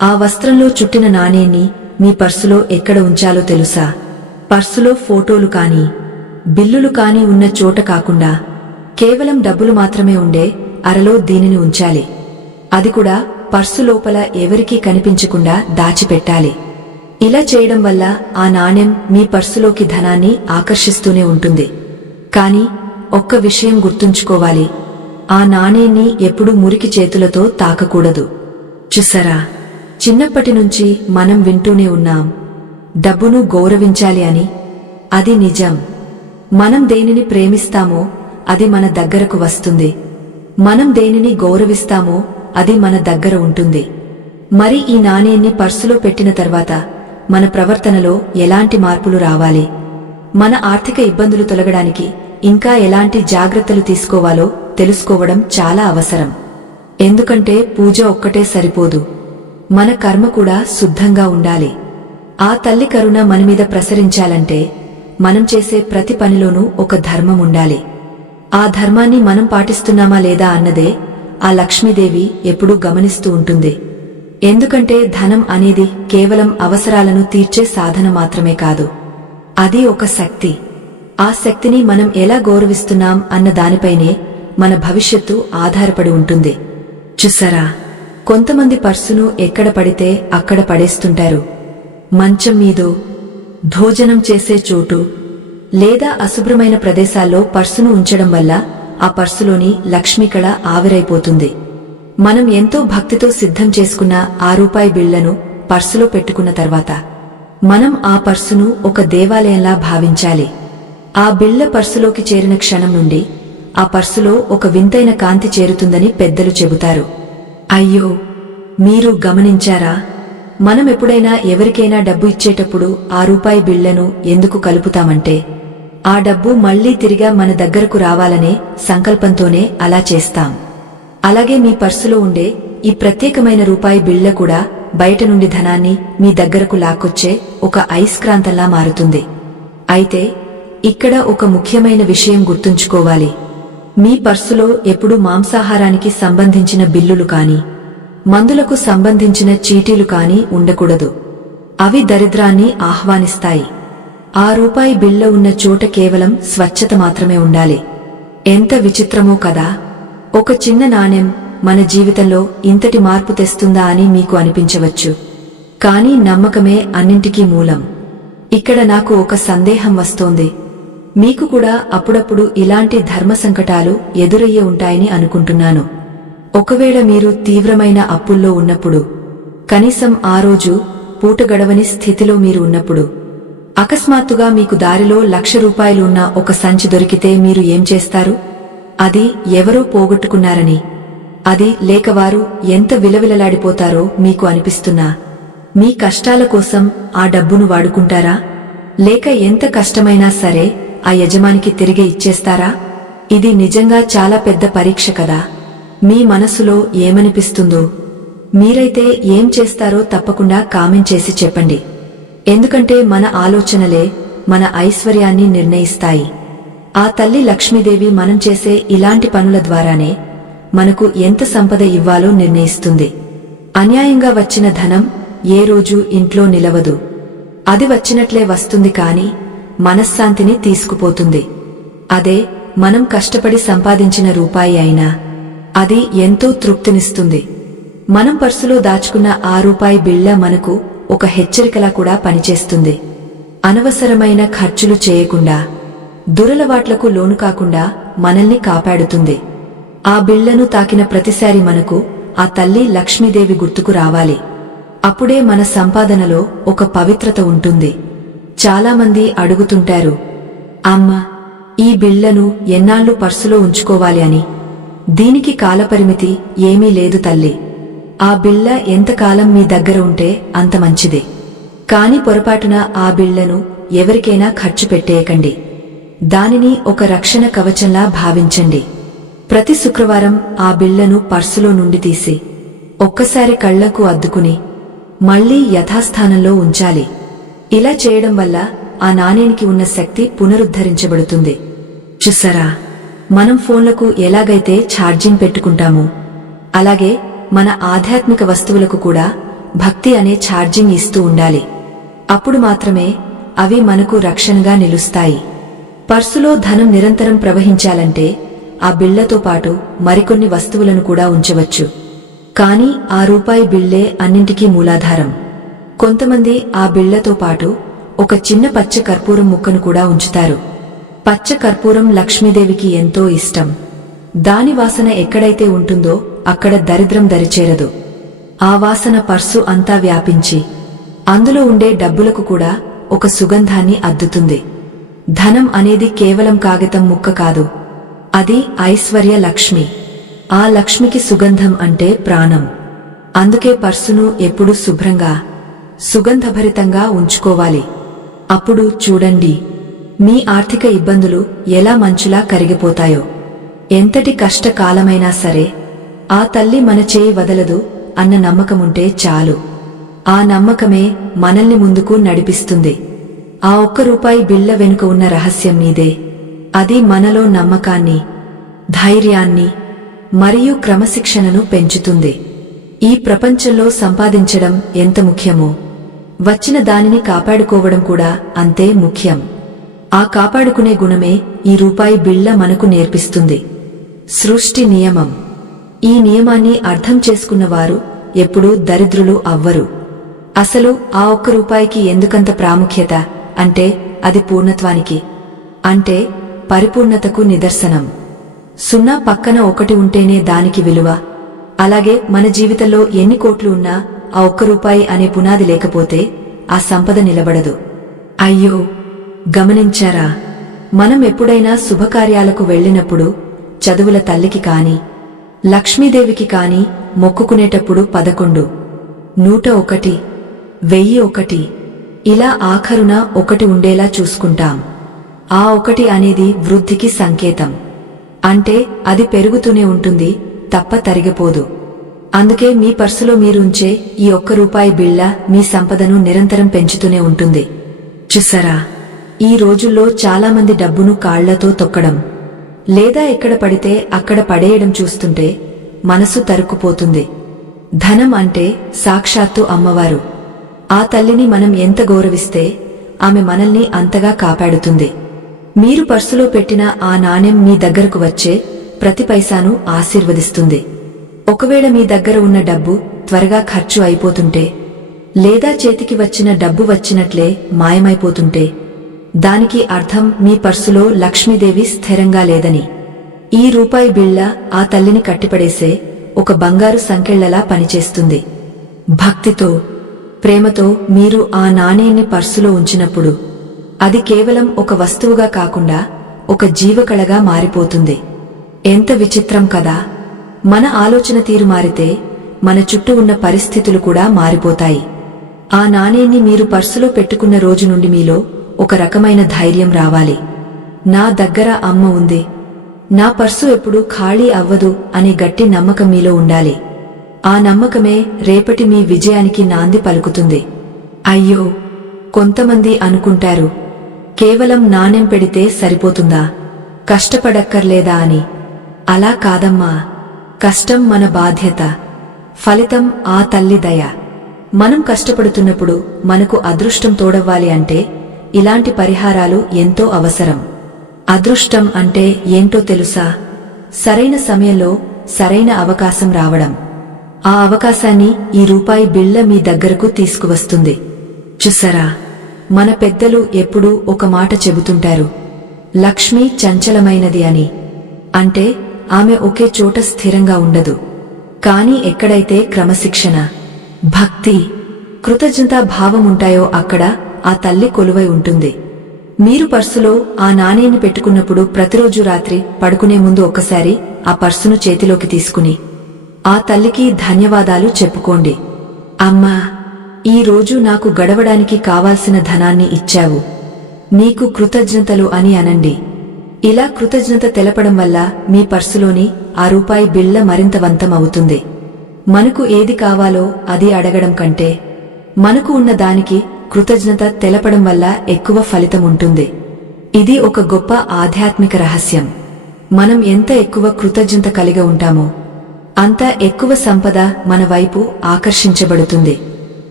ఆ వస్త్రంలో చుట్టిన నాణేన్ని మీ పర్సులో ఎక్కడ ఉంచాలో తెలుసా? పర్సులో ఫోటోలు కాని, బిల్లులు కాని ఉన్న చోట కాకుండా కేవలం డబ్బులు మాత్రమే ఉండే అరలో దీనిని ఉంచాలి. అది కూడా పర్సు లోపల ఎవరికీ కనిపించకుండా దాచిపెట్టాలి. ఇలా చేయడం వల్ల ఆ నాణెం మీ పర్సులోకి ధనాన్ని ఆకర్షిస్తూనే ఉంటుంది. కాని ఒక్క విషయం గుర్తుంచుకోవాలి, ఆ నాణేన్ని ఎప్పుడూ మురికి చేతులతో తాకకూడదు. చూసారా, చిన్నప్పటి నుంచి మనం వింటూనే ఉన్నాం, డబ్బును గౌరవించాలి అని. అది నిజం. మనం దేనిని ప్రేమిస్తామో అది మన దగ్గరకు వస్తుంది. మనం దేనిని గౌరవిస్తామో అది మన దగ్గర ఉంటుంది. మరి ఈ నాణేన్ని పర్సులో పెట్టిన తర్వాత మన ప్రవర్తనలో ఎలాంటి మార్పులు రావాలి, మన ఆర్థిక ఇబ్బందులు తొలగడానికి ఇంకా ఎలాంటి జాగ్రత్తలు తీసుకోవాలో తెలుసుకోవడం చాలా అవసరం. ఎందుకంటే పూజ ఒక్కటే సరిపోదు, మన కర్మ కూడా శుద్ధంగా ఉండాలి. ఆ తల్లి కరుణ మనమీద ప్రసరించాలంటే మనం చేసే ప్రతి పనిలోనూ ఒక ధర్మం ఉండాలి. ఆ ధర్మాన్ని మనం పాటిస్తున్నామా లేదా అన్నదే ఆ లక్ష్మీదేవి ఎప్పుడూ గమనిస్తూ ఉంటుంది. ఎందుకంటే ధనం అనేది కేవలం అవసరాలను తీర్చే సాధన మాత్రమే కాదు, అది ఒక శక్తి. ఆ శక్తిని మనం ఎలా గౌరవిస్తున్నాం అన్న దానిపైనే మన భవిష్యత్తు ఆధారపడి ఉంటుంది. చూసారా, కొంతమంది పర్సును ఎక్కడ పడితే అక్కడ పడేస్తుంటారు. మంచం మీదో, భోజనం చేసే చోటు లేదా అశుభ్రమైన ప్రదేశాల్లో పర్సును ఉంచడం వల్ల ఆ పర్సులోని లక్ష్మీకళ ఆవిరైపోతుంది. మనం ఎంతో భక్తితో సిద్ధం చేసుకున్న ఆ రూపాయి బిళ్లను పర్సులో పెట్టుకున్న తర్వాత మనం ఆ పర్సును ఒక దేవాలయంలా భావించాలి. ఆ బిళ్ల పర్సులోకి చేరిన క్షణం నుండి ఆ పర్సులో ఒక వింతైన కాంతి చేరుతుందని పెద్దలు చెబుతారు. అయ్యో, మీరు గమనించారా? మనం ఎప్పుడైనా ఎవరికైనా డబ్బు ఇచ్చేటప్పుడు ఆ రూపాయి బిళ్లను ఎందుకు కలుపుతామంటే ఆ డబ్బు మళ్లీ తిరిగా మన దగ్గరకు రావాలనే సంకల్పంతోనే అలా చేస్తాం. అలాగే మీ పర్సులో ఉండే ఈ ప్రత్యేకమైన రూపాయి బిళ్ల కూడా బయట నుండి ధనాన్ని మీ దగ్గరకు లాక్కొచ్చే ఒక అయస్కాంతంలా మారుతుంది. అయితే ఇక్కడ ఒక ముఖ్యమైన విషయం గుర్తుంచుకోవాలి. మీ పర్సులో ఎప్పుడూ మాంసాహారానికి సంబంధించిన బిల్లులు కాని, మందులకు సంబంధించిన చీటీలు కాని ఉండకూడదు. అవి దరిద్రాన్ని ఆహ్వానిస్తాయి. ఆ రూపాయి బిళ్ల ఉన్న చోట కేవలం స్వచ్ఛత మాత్రమే ఉండాలి. ఎంత విచిత్రమో కదా! ఒక చిన్న నాణెం మన జీవితంలో ఇంతటి మార్పు తెస్తుందా అని మీకు అనిపించవచ్చు. కానీ నమ్మకమే అన్నింటికీ మూలం. ఇక్కడ నాకు ఒక సందేహం వస్తోంది. మీకు కూడా అప్పుడప్పుడు ఇలాంటి ధర్మ సంకటాలు ఎదురయ్యే ఉంటాయని అనుకుంటున్నాను. ఒకవేళ మీరు తీవ్రమైన అప్పుల్లో ఉన్నప్పుడు, కనీసం ఆ రోజు పూట గడవని స్థితిలో మీరు ఉన్నప్పుడు, అకస్మాత్తుగా మీకు దారిలో 1,00,000 రూపాయలు ఉన్న ఒక సంచి దొరికితే మీరు ఏం చేస్తారు? అది ఎవరో పోగొట్టుకున్నారని, అది లేక వారు ఎంత విలవిలలాడిపోతారో మీకు అనిపిస్తున్నా, మీ కష్టాల కోసం ఆ డబ్బును వాడుకుంటారా? లేక ఎంత కష్టమైనా సరే ఆ యజమానికి తిరిగి ఇచ్చేస్తారా? ఇది నిజంగా చాలా పెద్ద పరీక్ష కదా. మీ మనసులో ఏమనిపిస్తుందో, మీరైతే ఏం చేస్తారో తప్పకుండా కామెంట్ చేసి చెప్పండి. ఎందుకంటే మన ఆలోచనలే మన ఐశ్వర్యాన్ని నిర్ణయిస్తాయి. ఆ తల్లి లక్ష్మీదేవి మనం చేసే ఇలాంటి పనుల ద్వారానే మనకు ఎంత సంపద ఇవ్వాలో నిర్ణయిస్తుంది. అన్యాయంగా వచ్చిన ధనం ఏ రోజు ఇంట్లో నిలవదు. అది వచ్చినట్లే వస్తుంది కాని మనశ్శాంతిని తీసుకుపోతుంది. అదే మనం కష్టపడి సంపాదించిన రూపాయి అయినా అది ఎంతో తృప్తినిస్తుంది. మనం పర్సులో దాచుకున్న ఆ రూపాయి బిళ్ళ మనకు ఒక హెచ్చరికలా కూడా పనిచేస్తుంది. అనవసరమైన ఖర్చులు చేయకుండా, దురలవాట్లకు లోను కాకుండా మనల్ని కాపాడుతుంది. ఆ బిళ్లను తాకిన ప్రతిసారి మనకు ఆ తల్లి లక్ష్మీదేవి గుర్తుకు రావాలి. అప్పుడే మన సంపాదనలో ఒక పవిత్రత ఉంటుంది. చాలామంది అడుగుతుంటారు, అమ్మా, ఈ బిళ్లను ఎన్నాళ్లు పర్సులో ఉంచుకోవాలి అని. దీనికి కాలపరిమితి ఏమీ లేదు తల్లి. ఆ బిళ్ల ఎంతకాలం మీ దగ్గర ఉంటే అంత మంచిది. కాని పొరపాటున ఆ బిళ్లను ఎవరికైనా ఖర్చు పెట్టేయకండి. దానిని ఒక రక్షణ కవచంలా భావించండి. ప్రతి శుక్రవారం ఆ బిళ్లను పర్సులో నుండి తీసి ఒక్కసారి కళ్లకు అద్దుకుని మళ్లీ యథాస్థానంలో ఉంచాలి. ఇలా చేయడం వల్ల ఆ నాణేనికి ఉన్న శక్తి పునరుద్ధరించబడుతుంది. చూసారా, మనం ఫోన్లకు ఎలాగైతే ఛార్జింగ్ పెట్టుకుంటామో అలాగే మన ఆధ్యాత్మిక వస్తువులకు కూడా భక్తి అనే ఛార్జింగ్ ఇస్తూ ఉండాలి. అప్పుడు మాత్రమే అవి మనకు రక్షణగా నిలుస్తాయి. పర్సులో ధనం నిరంతరం ప్రవహించాలంటే ఆ బిళ్లతో పాటు మరికొన్ని వస్తువులను కూడా ఉంచవచ్చు. కాని ఆ రూపాయి బిళ్లే అన్నింటికీ మూలాధారం. కొంతమంది ఆ బిళ్లతో పాటు ఒక చిన్న పచ్చ కర్పూరం ముక్కను కూడా ఉంచుతారు. పచ్చ కర్పూరం లక్ష్మీదేవికి ఎంతో ఇష్టం. దాని వాసన ఎక్కడైతే ఉంటుందో అక్కడ దరిద్రం దరిచేరదు. ఆ వాసన పర్సు అంతా వ్యాపించి అందులో ఉండే డబ్బులకు కూడా ఒక సుగంధాన్ని అద్దుతుంది. ధనం అనేది కేవలం కాగితం ముక్క కాదు, అది ఐశ్వర్య లక్ష్మి. ఆ లక్ష్మికి సుగంధం అంటే ప్రాణం. అందుకే పర్సును ఎప్పుడూ శుభ్రంగా, సుగంధభరితంగా ఉంచుకోవాలి. అప్పుడు చూడండి, మీ ఆర్థిక ఇబ్బందులు ఎలా మంచులా కరిగిపోతాయో. ఎంతటి కష్టకాలమైనా సరే ఆ తల్లి మన చేయి వదలదు అన్న నమ్మకముంటే చాలు. ఆ నమ్మకమే మనల్ని ముందుకు నడిపిస్తుంది. ఆ ఒక్క రూపాయి బిళ్ల వెనుక ఉన్న రహస్యం మీదే. అది మనలో నమ్మకాన్ని, ధైర్యాన్ని మరియు క్రమశిక్షణను పెంచుతుంది. ఈ ప్రపంచంలో సంపాదించడం ఎంత ముఖ్యమో వచ్చిన దానిని కాపాడుకోవడం కూడా అంతే ముఖ్యం. ఆ కాపాడుకునే గుణమే ఈ రూపాయి బిళ్ల మనకు నేర్పిస్తుంది. సృష్టి నియమం. ఈ నియమాన్ని అర్థం చేసుకున్నవారు ఎప్పుడూ దరిద్రులు అవ్వరు. అసలు ఆ ఒక్క రూపాయికి ఎందుకంత ప్రాముఖ్యత అంటే అది పూర్ణత్వానికి, అంటే పరిపూర్ణతకు నిదర్శనం. సున్నా పక్కన ఒకటి ఉంటేనే దానికి విలువ. అలాగే మన జీవితంలో ఎన్ని కోట్లు ఉన్నా ఆ ఒక్క రూపాయి అనే పునాది లేకపోతే ఆ సంపద నిలబడదు. అయ్యో, గమనించారా? మనం ఎప్పుడైనా శుభకార్యాలకు వెళ్లినప్పుడు చదువుల తల్లికి కాని, లక్ష్మీదేవికి కాని మొక్కుకునేటప్పుడు 11, 101, 1001 ఇలా ఆఖరున ఒకటి ఉండేలా చూసుకుంటాం. ఆ ఒకటి అనేది వృద్ధికి సంకేతం. అంటే అది పెరుగుతూనే ఉంటుంది తప్ప తరిగిపోదు. అందుకే మీ పర్సులో మీరుంచే ఈ ఒక్క రూపాయి బిళ్ల మీ సంపదను నిరంతరం పెంచుతూనే ఉంటుంది. చూసారా, ఈ రోజుల్లో చాలామంది డబ్బును కాళ్లతో తొక్కడం లేదా ఎక్కడ పడితే అక్కడ పడేయడం చూస్తుంటే మనసు తరుక్కుపోతుంది. ధనం అంటే సాక్షాత్తు అమ్మవారు. ఆ తల్లిని మనం ఎంత గౌరవిస్తే ఆమె మనల్ని అంతగా కాపాడుతుంది. మీరు పర్సులో పెట్టిన ఆ నాణెం మీ దగ్గరకు వచ్చే ప్రతి పైసాను ఆశీర్వదిస్తుంది. ఒకవేళ మీ దగ్గర ఉన్న డబ్బు త్వరగా ఖర్చు అయిపోతుంటే లేదా చేతికి వచ్చిన డబ్బు వచ్చినట్లే మాయమైపోతుంటే దానికి అర్థం మీ పర్సులో లక్ష్మీదేవి స్థిరంగా లేదని. ఈ రూపాయి బిళ్ల ఆ తల్లిని కట్టిపడేసే ఒక బంగారు సంకెళ్లలా పనిచేస్తుంది. భక్తితో, ప్రేమతో మీరు ఆ నాణేన్ని పర్సులో ఉంచినప్పుడు అది కేవలం ఒక వస్తువుగా కాకుండా ఒక జీవకళగా మారిపోతుంది. ఎంత విచిత్రం కదా! మన ఆలోచన తీరు మారితే మన చుట్టూ ఉన్న పరిస్థితులు కూడా మారిపోతాయి. ఆ నాణేన్ని మీరు పర్సులో పెట్టుకున్న రోజు నుండి మీలో ఒక రకమైన ధైర్యం రావాలి. నా దగ్గర అమ్మ ఉంది, నా పర్సు ఎప్పుడూ ఖాళీ అవ్వదు అనే గట్టి నమ్మకం మీలో ఉండాలి. ఆ నమ్మకమే రేపటి మీ విజయానికి నాంది పలుకుతుంది. అయ్యో, కొంతమంది అనుకుంటారు, కేవలం నాణెం పెడితే సరిపోతుందా, కష్టపడక్కర్లేదా అని. అలా కాదమ్మా. కష్టం మన బాధ్యత, ఫలితం ఆ తల్లి దయ. మనం కష్టపడుతున్నప్పుడు మనకు అదృష్టం తోడవ్వాలి అంటే ఇలాంటి పరిహారాలు ఎంతో అవసరం. అదృష్టం అంటే ఏంటో తెలుసా? సరైన సమయంలో సరైన అవకాశం రావడం. ఆ అవకాశాన్ని ఈ రూపాయి బిళ్ళ మీ దగ్గరకు తీసుకువస్తుంది. చూసారా, మన పెద్దలు ఎప్పుడూ ఒక మాట చెబుతుంటారు, లక్ష్మి చంచలమైనది అని. అంటే ఆమె ఒకే చోట స్థిరంగా ఉండదు. కాని ఎక్కడైతే క్రమశిక్షణ, భక్తి, కృతజ్ఞతా భావముంటాయో అక్కడ ఆ తల్లి కొలువై ఉంటుంది. మీరు పర్సులో ఆ నాణేన్ని పెట్టుకున్నప్పుడు ప్రతిరోజు రాత్రి పడుకునే ముందు ఒక్కసారి ఆ పర్సును చేతిలోకి తీసుకుని ఆ తల్లికి ధన్యవాదాలు చెప్పుకోండి. అమ్మా, ఈ రోజు నాకు గడవడానికి కావాల్సిన ధనాన్ని ఇచ్చావు, నీకు కృతజ్ఞతలు అని అనండి. ఇలా కృతజ్ఞత తెలపడం వల్ల మీ పర్సులోని ఆ రూపాయి బిళ్ళ మరింత వంతం అవుతుంది. మనకు ఏది కావాలో అది అడగడం కంటే మనకు ఉన్న దానికి కృతజ్ఞత తెలపడం వల్ల ఎక్కువ ఫలితం ఉంటుంది. ఇది ఒక గొప్ప ఆధ్యాత్మిక రహస్యం. మనం ఎంత ఎక్కువ కృతజ్ఞత కలిగి ఉంటామో అంత ఎక్కువ సంపద మన వైపు ఆకర్షించబడుతుంది.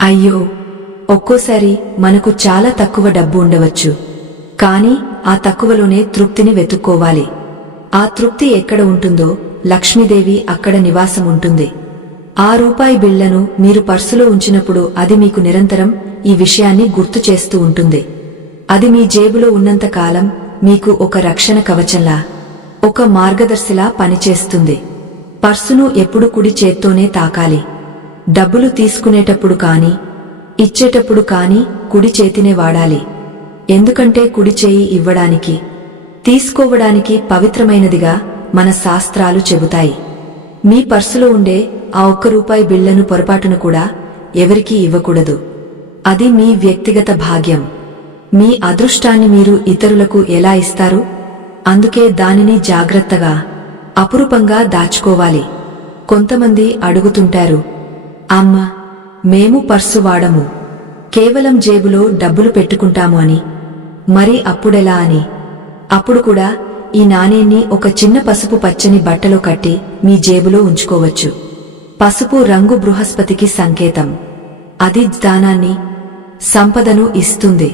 అయ్యో, ఒక్కోసారి మనకు చాలా తక్కువ డబ్బు ఉండవచ్చు, కాని ఆ తక్కువలోనే తృప్తిని వెతుక్కోవాలి. ఆ తృప్తి ఎక్కడ ఉంటుందో లక్ష్మీదేవి అక్కడ నివాసం ఉంటుంది. ఆ రూపాయి బిళ్లను మీరు పర్సులో ఉంచినప్పుడు అది మీకు నిరంతరం ఈ విషయాన్ని గుర్తు చేస్తూ ఉంటుంది. అది మీ జేబులో ఉన్నంత కాలం మీకు ఒక రక్షణ కవచంలా, ఒక మార్గదర్శిలా పనిచేస్తుంది. పర్సును ఎప్పుడు కుడి చేత్తోనే తాకాలి. డబ్బులు తీసుకునేటప్పుడు కాని ఇచ్చేటప్పుడు కాని కుడి చేతినే వాడాలి. ఎందుకంటే కుడి చేయి ఇవ్వడానికి, తీసుకోవడానికి పవిత్రమైనదిగా మన శాస్త్రాలు చెబుతాయి. మీ పర్సులో ఉండే ఆ ఒక్క రూపాయి బిళ్లను పొరపాటున కూడా ఎవరికీ ఇవ్వకూడదు. అది మీ వ్యక్తిగత భాగ్యం. మీ అదృష్టాన్ని మీరు ఇతరులకు ఎలా ఇస్తారు? అందుకే దానిని జాగ్రత్తగా, అపురూపంగా దాచుకోవాలి. కొంతమంది అడుగుతుంటారు, అమ్మ, మేము పర్సు వాడము, కేవలం జేబులో డబ్బులు పెట్టుకుంటాము అని. మరి అప్పుడెలా అని. అప్పుడు కూడా ఈ నాణేన్ని ఒక చిన్న పసుపు పచ్చని బట్టలో కట్టి మీ జేబులో ఉంచుకోవచ్చు. పసుపు రంగు బృహస్పతికి సంకేతం. అది జ్ఞానాన్ని, సంపదను ఇస్తుంది.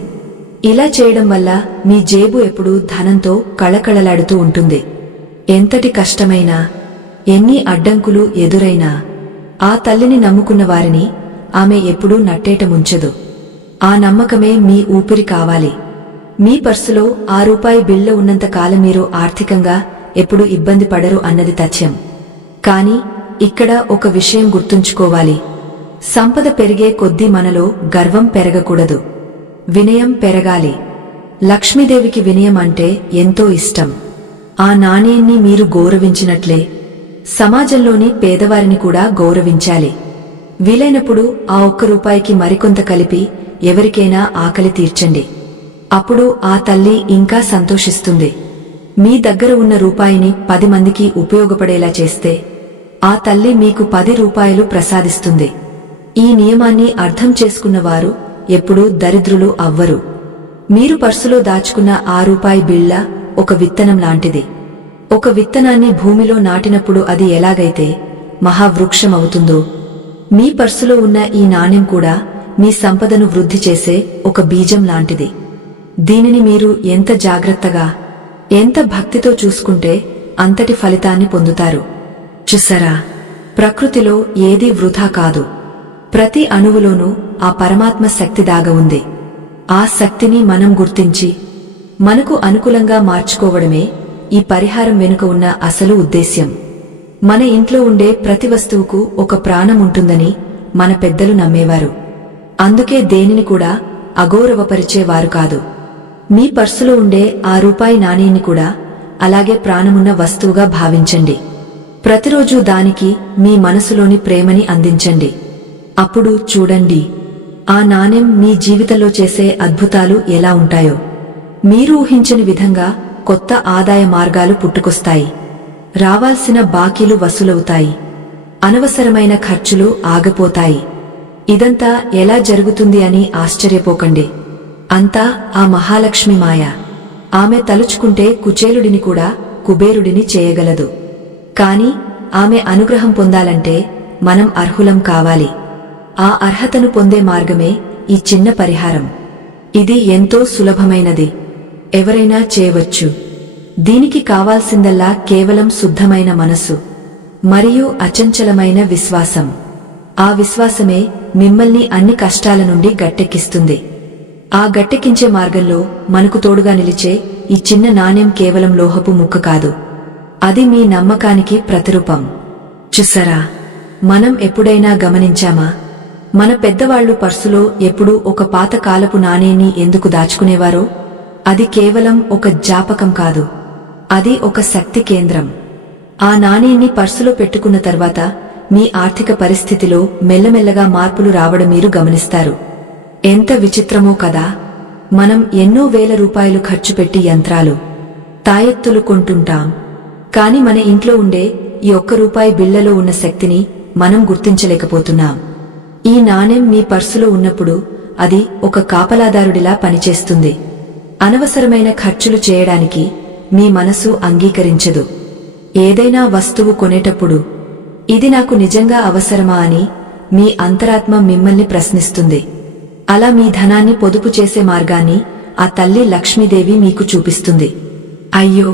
ఇలా చేయడం వల్ల మీ జేబు ఎప్పుడూ ధనంతో కళకళలాడుతూ ఉంటుంది. ఎంతటి కష్టమైనా, ఎన్ని అడ్డంకులు ఎదురైనా ఆ తల్లిని నమ్ముకున్న వారిని ఆమె ఎప్పుడూ నట్టేట ముంచదు. ఆ నమ్మకమే మీ ఊపిరి కావాలి. మీ పర్సులో ఆ రూపాయి బిళ్ళ ఉన్నంత కాలం మీరు ఆర్థికంగా ఎప్పుడు ఇబ్బంది పడరు అన్నది తథ్యం. కాని ఇక్కడ ఒక విషయం గుర్తుంచుకోవాలి. సంపద పెరిగే కొద్దీ మనలో గర్వం పెరగకూడదు, వినయం పెరగాలి. లక్ష్మీదేవికి వినయం అంటే ఎంతో ఇష్టం. ఆ నాణేన్ని మీరు గౌరవించినట్లే సమాజంలోని పేదవారిని కూడా గౌరవించాలి. వీలైనప్పుడు ఆ ఒక్క రూపాయికి మరికొంత కలిపి ఎవరికైనా ఆకలి తీర్చండి. అప్పుడు ఆ తల్లి ఇంకా సంతోషిస్తుంది. మీ దగ్గర ఉన్న రూపాయిని 10 మందికి ఉపయోగపడేలా చేస్తే ఆ తల్లి మీకు 10 రూపాయలు ప్రసాదిస్తుంది. ఈ నియమాన్ని అర్థం చేసుకున్నవారు ఎప్పుడూ దరిద్రులు అవ్వరు. మీరు పర్సులో దాచుకున్న ఆ రూపాయి బిళ్ళ ఒక విత్తనం లాంటిది. ఒక విత్తనాన్ని భూమిలో నాటినప్పుడు అది ఎలాగైతే మహావృక్షమవుతుందో, మీ పర్సులో ఉన్న ఈ నాణెం కూడా మీ సంపదను వృద్ధి చేసే ఒక బీజం లాంటిది. దీనిని మీరు ఎంత జాగ్రత్తగా, ఎంత భక్తితో చూసుకుంటే అంతటి ఫలితాన్ని పొందుతారు. చూసారా, ప్రకృతిలో ఏదీ వృధా కాదు. ప్రతి అణువులోనూ ఆ పరమాత్మ శక్తి దాగ ఉంది. ఆ శక్తిని మనం గుర్తించి మనకు అనుకూలంగా మార్చుకోవడమే ఈ పరిహారం వెనుక ఉన్న అసలు ఉద్దేశ్యం. మన ఇంట్లో ఉండే ప్రతి వస్తువుకు ఒక ప్రాణం ఉంటుందని మన పెద్దలు నమ్మేవారు. అందుకే దేనిని కూడా అగౌరవపరిచేవారు కాదు. మీ పర్సులో ఉండే ఆ రూపాయి నాణేన్ని కూడా అలాగే ప్రాణమున్న వస్తువుగా భావించండి. ప్రతిరోజూ దానికి మీ మనసులోని ప్రేమని అందించండి. అప్పుడు చూడండి, ఆ నాణెం మీ జీవితంలో చేసే అద్భుతాలు ఎలా ఉంటాయో. మీరు ఊహించని విధంగా కొత్త ఆదాయ మార్గాలు పుట్టుకొస్తాయి. రావాల్సిన బాకీలు వసూలవుతాయి. అనవసరమైన ఖర్చులు ఆగిపోతాయి. ఇదంతా ఎలా జరుగుతుంది అని ఆశ్చర్యపోకండి. అంతా ఆ మహాలక్ష్మి మాయ. ఆమె తలుచుకుంటే కుచేలుడిని కూడా కుబేరుడిని చేయగలదు. కాని ఆమె అనుగ్రహం పొందాలంటే మనం అర్హులం కావాలి. ఆ అర్హతను పొందే మార్గమే ఈ చిన్న పరిహారం. ఇది ఎంతో సులభమైనది, ఎవరైనా చేయవచ్చు. దీనికి కావాల్సిందల్లా కేవలం శుద్ధమైన మనసు మరియు అచంచలమైన విశ్వాసం. ఆ విశ్వాసమే మిమ్మల్ని అన్ని కష్టాల నుండి గట్టెక్కిస్తుంది. ఆ గట్టెక్కించే మార్గంలో మనకు తోడుగా నిలిచే ఈ చిన్న నాణ్యం కేవలం లోహపు ముక్క కాదు, అది మీ నమ్మకానికి ప్రతిరూపం. చూసారా, మనం ఎప్పుడైనా గమనించామా, మన పెద్దవాళ్లు పర్సులో ఎప్పుడూ ఒక పాత కాలపు నాణేన్ని ఎందుకు దాచుకునేవారో? అది కేవలం ఒక జ్ఞాపకం కాదు, అది ఒక శక్తి కేంద్రం. ఆ నాణేన్ని పర్సులో పెట్టుకున్న తర్వాత మీ ఆర్థిక పరిస్థితిలో మెల్లమెల్లగా మార్పులు రావడం మీరు గమనిస్తారు. ఎంత విచిత్రమో కదా. మనం ఎన్నో వేల రూపాయలు ఖర్చు పెట్టి యంత్రాలు, తాయెత్తులు కొంటుంటాం. కాని మన ఇంట్లో ఉండే ఈ ₹1 బిళ్లలో ఉన్న శక్తిని మనం గుర్తించలేకపోతున్నాం. ఈ నాణెం మీ పర్సులో ఉన్నప్పుడు అది ఒక కాపలాదారుడిలా పనిచేస్తుంది. అనవసరమైన ఖర్చులు చేయడానికి మీ మనసు అంగీకరించదు. ఏదైనా వస్తువు కొనేటప్పుడు ఇది నాకు నిజంగా అవసరమా అని మీ అంతరాత్మ మిమ్మల్ని ప్రశ్నిస్తుంది. అలా మీ ధనాన్ని పొదుపు చేసే మార్గాన్ని ఆ తల్లి లక్ష్మీదేవి మీకు చూపిస్తుంది. అయ్యో,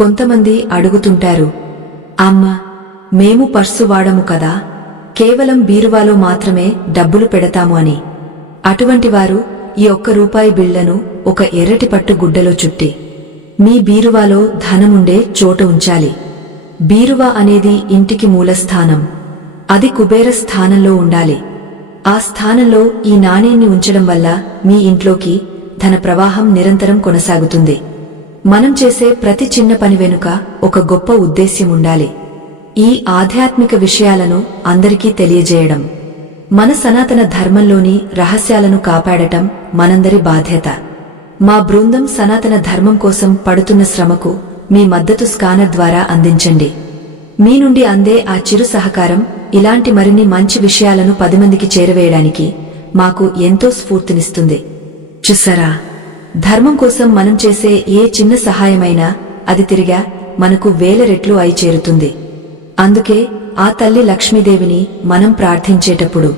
కొంతమంది అడుగుతుంటారు, అమ్మ, మేము పర్సు వాడము కదా, కేవలం బీరువాలో మాత్రమే డబ్బులు పెడతాము అని. అటువంటి వారు ఈ ₹1 బిళ్లను ఒక ఎర్రటి పట్టు గుడ్డలో చుట్టి మీ బీరువాలో ధనముండే చోట ఉంచాలి. బీరువా అనేది ఇంటికి మూలస్థానం. అది కుబేర స్థానంలో ఉండాలి. ఆ స్థానంలో ఈ నాణేన్ని ఉంచడం వల్ల మీ ఇంట్లోకి ధన ప్రవాహం నిరంతరం కొనసాగుతుంది. మనం చేసే ప్రతి చిన్న పని వెనుక ఒక గొప్ప ఉద్దేశ్యం ఉండాలి. ఈ ఆధ్యాత్మిక విషయాలను అందరికీ తెలియజేయడం, మన సనాతన ధర్మంలోని రహస్యాలను కాపాడటం మనందరి బాధ్యత. మా బృందం సనాతన ధర్మం కోసం పడుతున్న శ్రమకు మీ మద్దతు స్కానర్ ద్వారా అందించండి. మీ నుండి అందే ఆ చిరు సహకారం ఇలాంటి మరిన్ని మంచి విషయాలను 10 మందికి చేరవేయడానికి మాకు ఎంతో స్ఫూర్తినిస్తుంది. చూసారా, ధర్మం కోసం మనం చేసే ఏ చిన్న సహాయమైనా అది తిరిగా మనకు వేల రెట్లు అయి చేరుతుంది. అందుకే ఆ తల్లి లక్ష్మీదేవిని మనం ప్రార్థించేటప్పుడు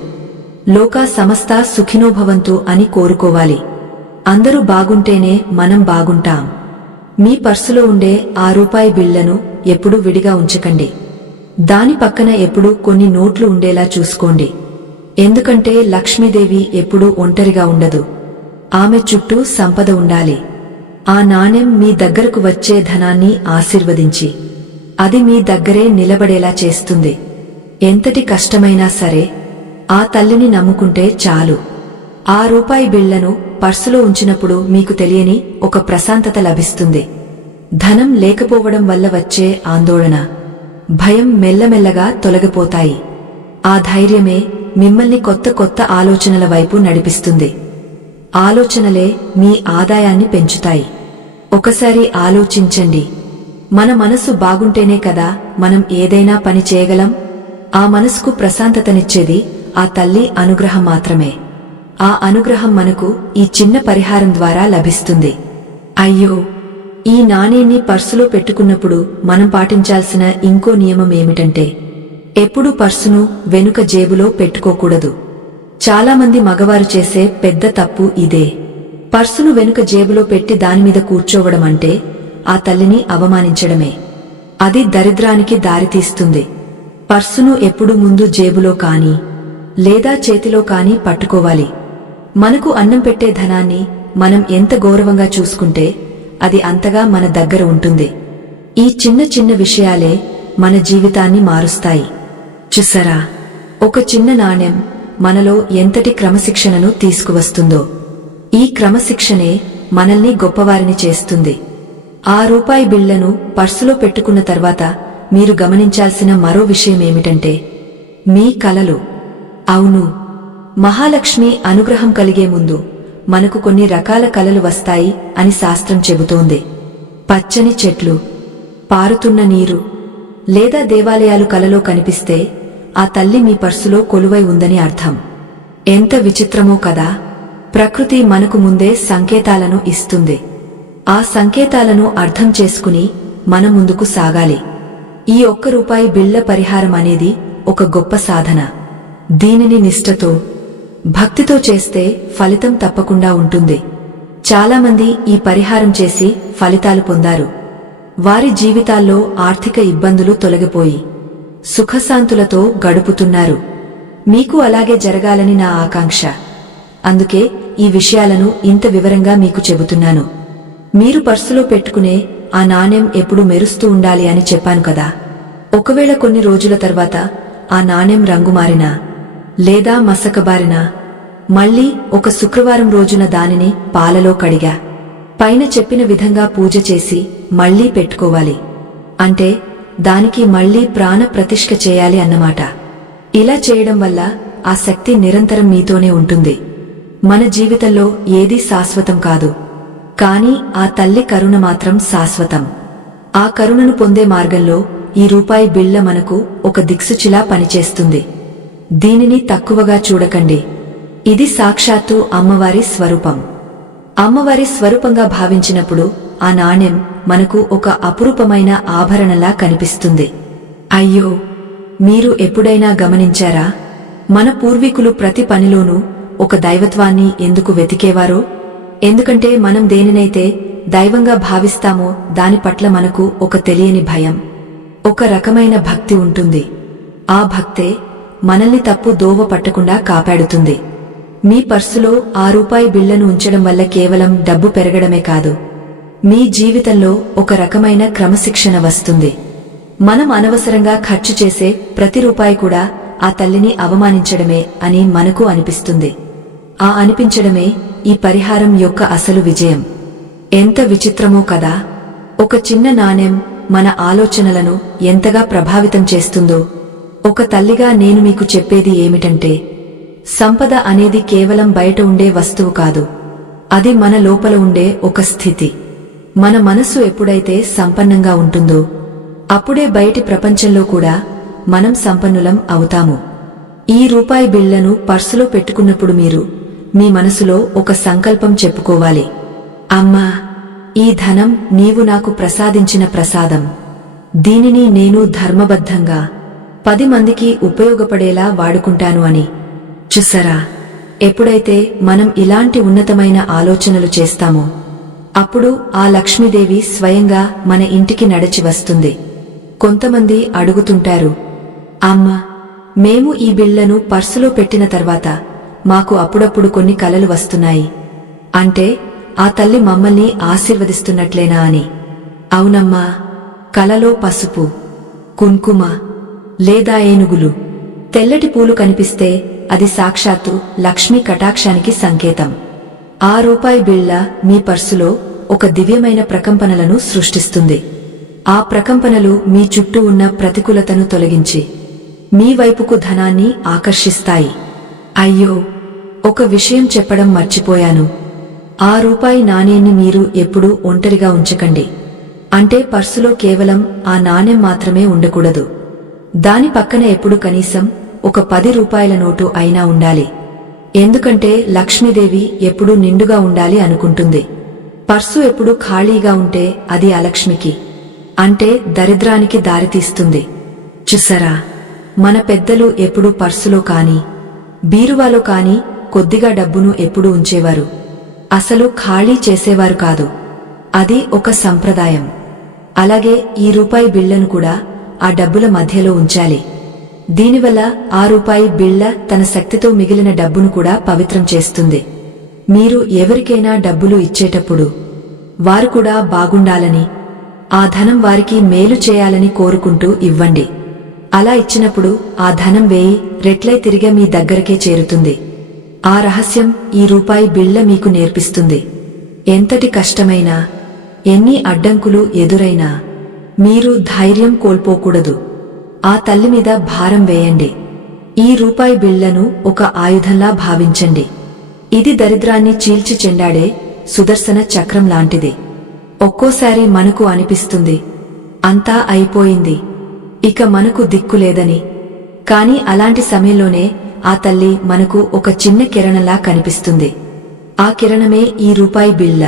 లోకా సమస్తా సుఖినోభవంతు అని కోరుకోవాలి. అందరూ బాగుంటేనే మనం బాగుంటాం. మీ పర్సులో ఉండే ఆ ₹1 బిళ్లను ఎప్పుడూ విడిగా ఉంచకండి. దాని పక్కన ఎప్పుడూ కొన్ని నోట్లు ఉండేలా చూసుకోండి. ఎందుకంటే లక్ష్మీదేవి ఎప్పుడూ ఒంటరిగా ఉండదు. ఆమె చుట్టూ సంపద ఉండాలి. ఆ నాణెం మీ దగ్గరకు వచ్చే ధనాన్ని ఆశీర్వదించి అది మీ దగ్గరే నిలబడేలా చేస్తుంది. ఎంతటి కష్టమైనా సరే ఆ తల్లిని నమ్ముకుంటే చాలు. ఆ ₹1 బిళ్లను పర్సులో ఉంచినప్పుడు మీకు తెలియని ఒక ప్రశాంతత లభిస్తుంది. ధనం లేకపోవడం వల్ల వచ్చే ఆందోళన, భయం మెల్లమెల్లగా తొలగిపోతాయి. ఆ ధైర్యమే మిమ్మల్ని కొత్త కొత్త ఆలోచనల వైపు నడిపిస్తుంది. ఆలోచనలే మీ ఆదాయాన్ని పెంచుతాయి. ఒకసారి ఆలోచించండి, మన మనసు బాగుంటేనే కదా మనం ఏదైనా పని చేయగలం. ఆ మనసుకు ప్రశాంతతనిచ్చేది ఆ తల్లి అనుగ్రహం మాత్రమే. ఆ అనుగ్రహం మనకు ఈ చిన్న పరిహారం ద్వారా లభిస్తుంది. అయ్యో, ఈ నాణేన్ని పర్సులో పెట్టుకున్నప్పుడు మనం పాటించాల్సిన ఇంకో నియమం ఏమిటంటే, ఎప్పుడూ పర్సును వెనుక జేబులో పెట్టుకోకూడదు. చాలామంది మగవారు చేసే పెద్ద తప్పు ఇదే. పర్సును వెనుక జేబులో పెట్టి దానిమీద కూర్చోవడం అంటే ఆ తల్లిని అవమానించడమే. అది దరిద్రానికి దారితీస్తుంది. పర్సును ఎప్పుడు ముందు జేబులో కాని లేదా చేతిలో కాని పట్టుకోవాలి. మనకు అన్నం పెట్టే ధనాన్ని మనం ఎంత గౌరవంగా చూసుకుంటే అది అంతగా మన దగ్గర ఉంటుంది. ఈ చిన్న చిన్న విషయాలే మన జీవితాన్ని మారుస్తాయి. చూసారా, ఒక చిన్న నాణెం మనలో ఎంతటి క్రమశిక్షణను తీసుకువస్తుందో. ఈ క్రమశిక్షణే మనల్ని గొప్పవారిని చేస్తుంది. ఆ ₹1 బిళ్లను పర్సులో పెట్టుకున్న తర్వాత మీరు గమనించాల్సిన మరో విషయమేమిటంటే మీ కలలు. అవును, మహాలక్ష్మి అనుగ్రహం కలిగే ముందు మనకు కొన్ని రకాల కలలు వస్తాయి అని శాస్త్రం చెబుతోంది. పచ్చని చెట్లు, పారుతున్న నీరు లేదా దేవాలయాలు కలలో కనిపిస్తే ఆ తల్లి మీ పర్సులో కొలువై ఉందని అర్థం. ఎంత విచిత్రమో కదా. ప్రకృతి మనకు ముందే సంకేతాలను ఇస్తుంది. ఆ సంకేతాలను అర్థం చేసుకుని మనం ముందుకు సాగాలి. ఈ ₹1 బిళ్ల పరిహారం అనేది ఒక గొప్ప సాధన. దీనిని నిష్ఠతో, భక్తితో చేస్తే ఫలితం తప్పకుండా ఉంటుంది. చాలామంది ఈ పరిహారం చేసి ఫలితాలు పొందారు. వారి జీవితాల్లో ఆర్థిక ఇబ్బందులు తొలగిపోయి సుఖశాంతులతో గడుపుతున్నారు. మీకు అలాగే జరగాలని నా ఆకాంక్ష. అందుకే ఈ విషయాలను ఇంత వివరంగా మీకు చెబుతున్నాను. మీరు పర్సులో పెట్టుకునే ఆ నాణెం ఎప్పుడు మెరుస్తూ ఉండాలి అని చెప్పాను కదా. ఒకవేళ కొన్ని రోజుల తర్వాత ఆ నాణెం రంగు మారినా లేదా మసకబారినా మళ్ళీ ఒక శుక్రవారం రోజున దానిని పాలలో కడిగా పైన చెప్పిన విధంగా పూజ చేసి మళ్లీ పెట్టుకోవాలి. అంటే దానికి మళ్లీ ప్రాణ ప్రతిష్ఠ చేయాలి అన్నమాట. ఇలా చేయడం వల్ల ఆ శక్తి నిరంతరం మీతోనే ఉంటుంది. మన జీవితంలో ఏదీ శాశ్వతం కాదు, కానీ ఆ తల్లి కరుణ మాత్రం శాశ్వతం. ఆ కరుణను పొందే మార్గంలో ఈ ₹1 బిళ్ల మనకు ఒక దిక్సూచిలా పనిచేస్తుంది. దీనిని తక్కువగా చూడకండి. ఇది సాక్షాత్తు అమ్మవారి స్వరూపం. అమ్మవారి స్వరూపంగా భావించినప్పుడు ఆ నాణెం మనకు ఒక అపురూపమైన ఆభరణలా కనిపిస్తుంది. అయ్యో, మీరు ఎప్పుడైనా గమనించారా? మన పూర్వీకులు ప్రతి పనిలోనూ ఒక దైవత్వాన్ని ఎందుకు వెతికేవారో? ఎందుకంటే మనం దేనినైతే దైవంగా భావిస్తామో దాని పట్ల మనకు ఒక తెలియని భయం, ఒక రకమైన భక్తి ఉంటుంది. ఆ భక్తే మనల్ని తప్పు దోవ పట్టకుండా కాపాడుతుంది. మీ పర్సులో ఆ ₹1 బిళ్లను ఉంచడం వల్ల కేవలం డబ్బు పెరగడమే కాదు, మీ జీవితంలో ఒక రకమైన క్రమశిక్షణ వస్తుంది. మనం అనవసరంగా ఖర్చు చేసే ప్రతి రూపాయి కూడా ఆ తల్లిని అవమానించడమే అని మనకు అనిపిస్తుంది. ఆ అనిపించడమే ఈ పరిహారం యొక్క అసలు విజయం. ఎంత విచిత్రమో కదా. ఒక చిన్న నాణెం మన ఆలోచనలను ఎంతగా ప్రభావితం చేస్తుందో. ఒక తల్లిగా నేను మీకు చెప్పేది ఏమిటంటే, సంపద అనేది కేవలం బయట ఉండే వస్తువు కాదు, అది మన లోపల ఉండే ఒక స్థితి. మన మనసు ఎప్పుడైతే సంపన్నంగా ఉంటుందో అప్పుడే బయటి ప్రపంచంలో కూడా మనం సంపన్నులం అవుతాము. ఈ ₹1 బిళ్లను పర్సులో పెట్టుకున్నప్పుడు మీరు మీ మనసులో ఒక సంకల్పం చెప్పుకోవాలి. అమ్మా, ఈ ధనం నీవు నాకు ప్రసాదించిన ప్రసాదం. దీనిని నేను ధర్మబద్ధంగా 10 మందికి ఉపయోగపడేలా వాడుకుంటాను అని. చూసారా, ఎప్పుడైతే మనం ఇలాంటి ఉన్నతమైన ఆలోచనలు చేస్తామో అప్పుడు ఆ లక్ష్మీదేవి స్వయంగా మన ఇంటికి నడిచి వస్తుంది. కొంతమంది అడుగుతుంటారు, అమ్మా, మేము ఈ బిళ్లను పర్సులో పెట్టిన తర్వాత మాకు అప్పుడప్పుడు కొన్ని కలలు వస్తున్నాయి. అంటే ఆ తల్లి మమ్మల్ని ఆశీర్వదిస్తున్నట్లేనా అని. అవునమ్మా, కలలో పసుపు, కుంకుమ లేదా ఏనుగులు, తెల్లటి పూలు కనిపిస్తే అది సాక్షాత్తు లక్ష్మీ కటాక్షానికి సంకేతం. ఆ ₹1 బిళ్ల మీ పర్సులో ఒక దివ్యమైన ప్రకంపనలను సృష్టిస్తుంది. ఆ ప్రకంపనలు మీ చుట్టూ ఉన్న ప్రతికూలతను తొలగించి మీ వైపుకు ధనాన్ని ఆకర్షిస్తాయి. అయ్యో, ఒక విషయం చెప్పడం మర్చిపోయాను. ఆ ₹1 నాణేన్ని మీరు ఎప్పుడూ ఒంటరిగా ఉంచకండి. అంటే పర్సులో కేవలం ఆ నాణెం మాత్రమే ఉండకూడదు. దాని పక్కన ఎప్పుడు కనీసం ఒక ₹10 నోటు అయినా ఉండాలి. ఎందుకంటే లక్ష్మీదేవి ఎప్పుడూ నిండుగా ఉండాలి అనుకుంటుంది. పర్సు ఎప్పుడు ఖాళీగా ఉంటే అది అలక్ష్మికి, అంటే దరిద్రానికి దారితీస్తుంది. చూసారా, మన పెద్దలు ఎప్పుడూ పర్సులో కాని బీరువాలో కాని కొద్దిగా డబ్బును ఎప్పుడూ ఉంచేవారు. అసలు ఖాళీ చేసేవారు కాదు. అది ఒక సంప్రదాయం. అలాగే ఈ ₹1 బిళ్లను కూడా ఆ డబ్బుల మధ్యలో ఉంచాలి. దీనివల్ల ఆ ₹1 బిళ్ల తన శక్తితో మిగిలిన డబ్బును కూడా పవిత్రం చేస్తుంది. మీరు ఎవరికైనా డబ్బులు ఇచ్చేటప్పుడు వారు కూడా బాగుండాలని, ఆ ధనం వారికి మేలు చేయాలని కోరుకుంటూ ఇవ్వండి. అలా ఇచ్చినప్పుడు ఆ ధనం 1000 రెట్లై తిరిగి మీ దగ్గరకే చేరుతుంది. ఆ రహస్యం ఈ ₹1 బిళ్ల మీకు నేర్పిస్తుంది. ఎంతటి కష్టమైనా, ఎన్ని అడ్డంకులు ఎదురైనా మీరు ధైర్యం కోల్పోకూడదు. ఆ తల్లి మీద భారం వేయండి. ఈ ₹1 బిళ్లను ఒక ఆయుధంలా భావించండి. ఇది దరిద్రాన్ని చీల్చి చెండాడే సుదర్శన చక్రం లాంటిది. ఒక్కోసారి మనకు అనిపిస్తుంది, అంతా అయిపోయింది, ఇక మనకు దిక్కులేదని. కాని అలాంటి సమయంలోనే ఆ తల్లి మనకు ఒక చిన్న కిరణంలా కనిపిస్తుంది. ఆ కిరణమే ఈ రూపాయి బిళ్ళ.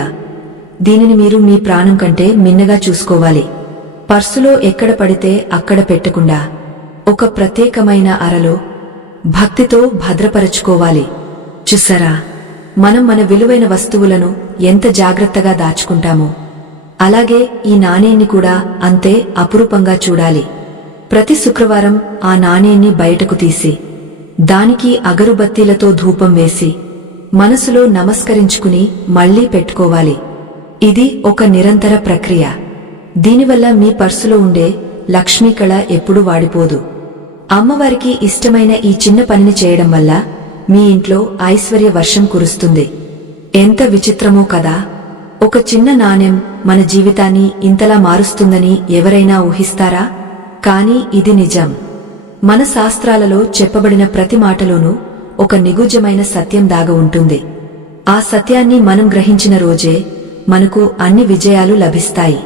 దీనిని మీరు మీ ప్రాణం కంటే మిన్నగా చూసుకోవాలి. పర్సులో ఎక్కడ పడితే అక్కడ పెట్టకుండా ఒక ప్రత్యేకమైన అరలో భక్తితో భద్రపరచుకోవాలి. చూసారా, మనం మన విలువైన వస్తువులను ఎంత జాగ్రత్తగా దాచుకుంటామో అలాగే ఈ నాణేన్ని కూడా అంతే అపురూపంగా చూడాలి. ప్రతి శుక్రవారం ఆ నాణేన్ని బయటకు తీసి దానికి అగరుబత్తీలతో ధూపం వేసి మనసులో నమస్కరించుకుని మళ్లీ పెట్టుకోవాలి. ఇది ఒక నిరంతర ప్రక్రియ. దీనివల్ల మీ పర్సులో ఉండే లక్ష్మీ కళ ఎప్పుడూ వాడిపోదు. అమ్మవారికి ఇష్టమైన ఈ చిన్న పనిని చేయడం వల్ల మీ ఇంట్లో ఐశ్వర్య వర్షం కురుస్తుంది. ఎంత విచిత్రమో కదా! ఒక చిన్న నాణెం మన జీవితాన్ని ఇంతలా మారుస్తుందని ఎవరైనా ఊహిస్తారా? కాని ఇది నిజం. మన శాస్త్రాలలో చెప్పబడిన ప్రతి మాటలోనూ ఒక నిగూఢమైన సత్యం దాగి ఉంటుంది. ఆ సత్యాన్ని మనం గ్రహించిన రోజే మనకు అన్ని విజయాలు లభిస్తాయి.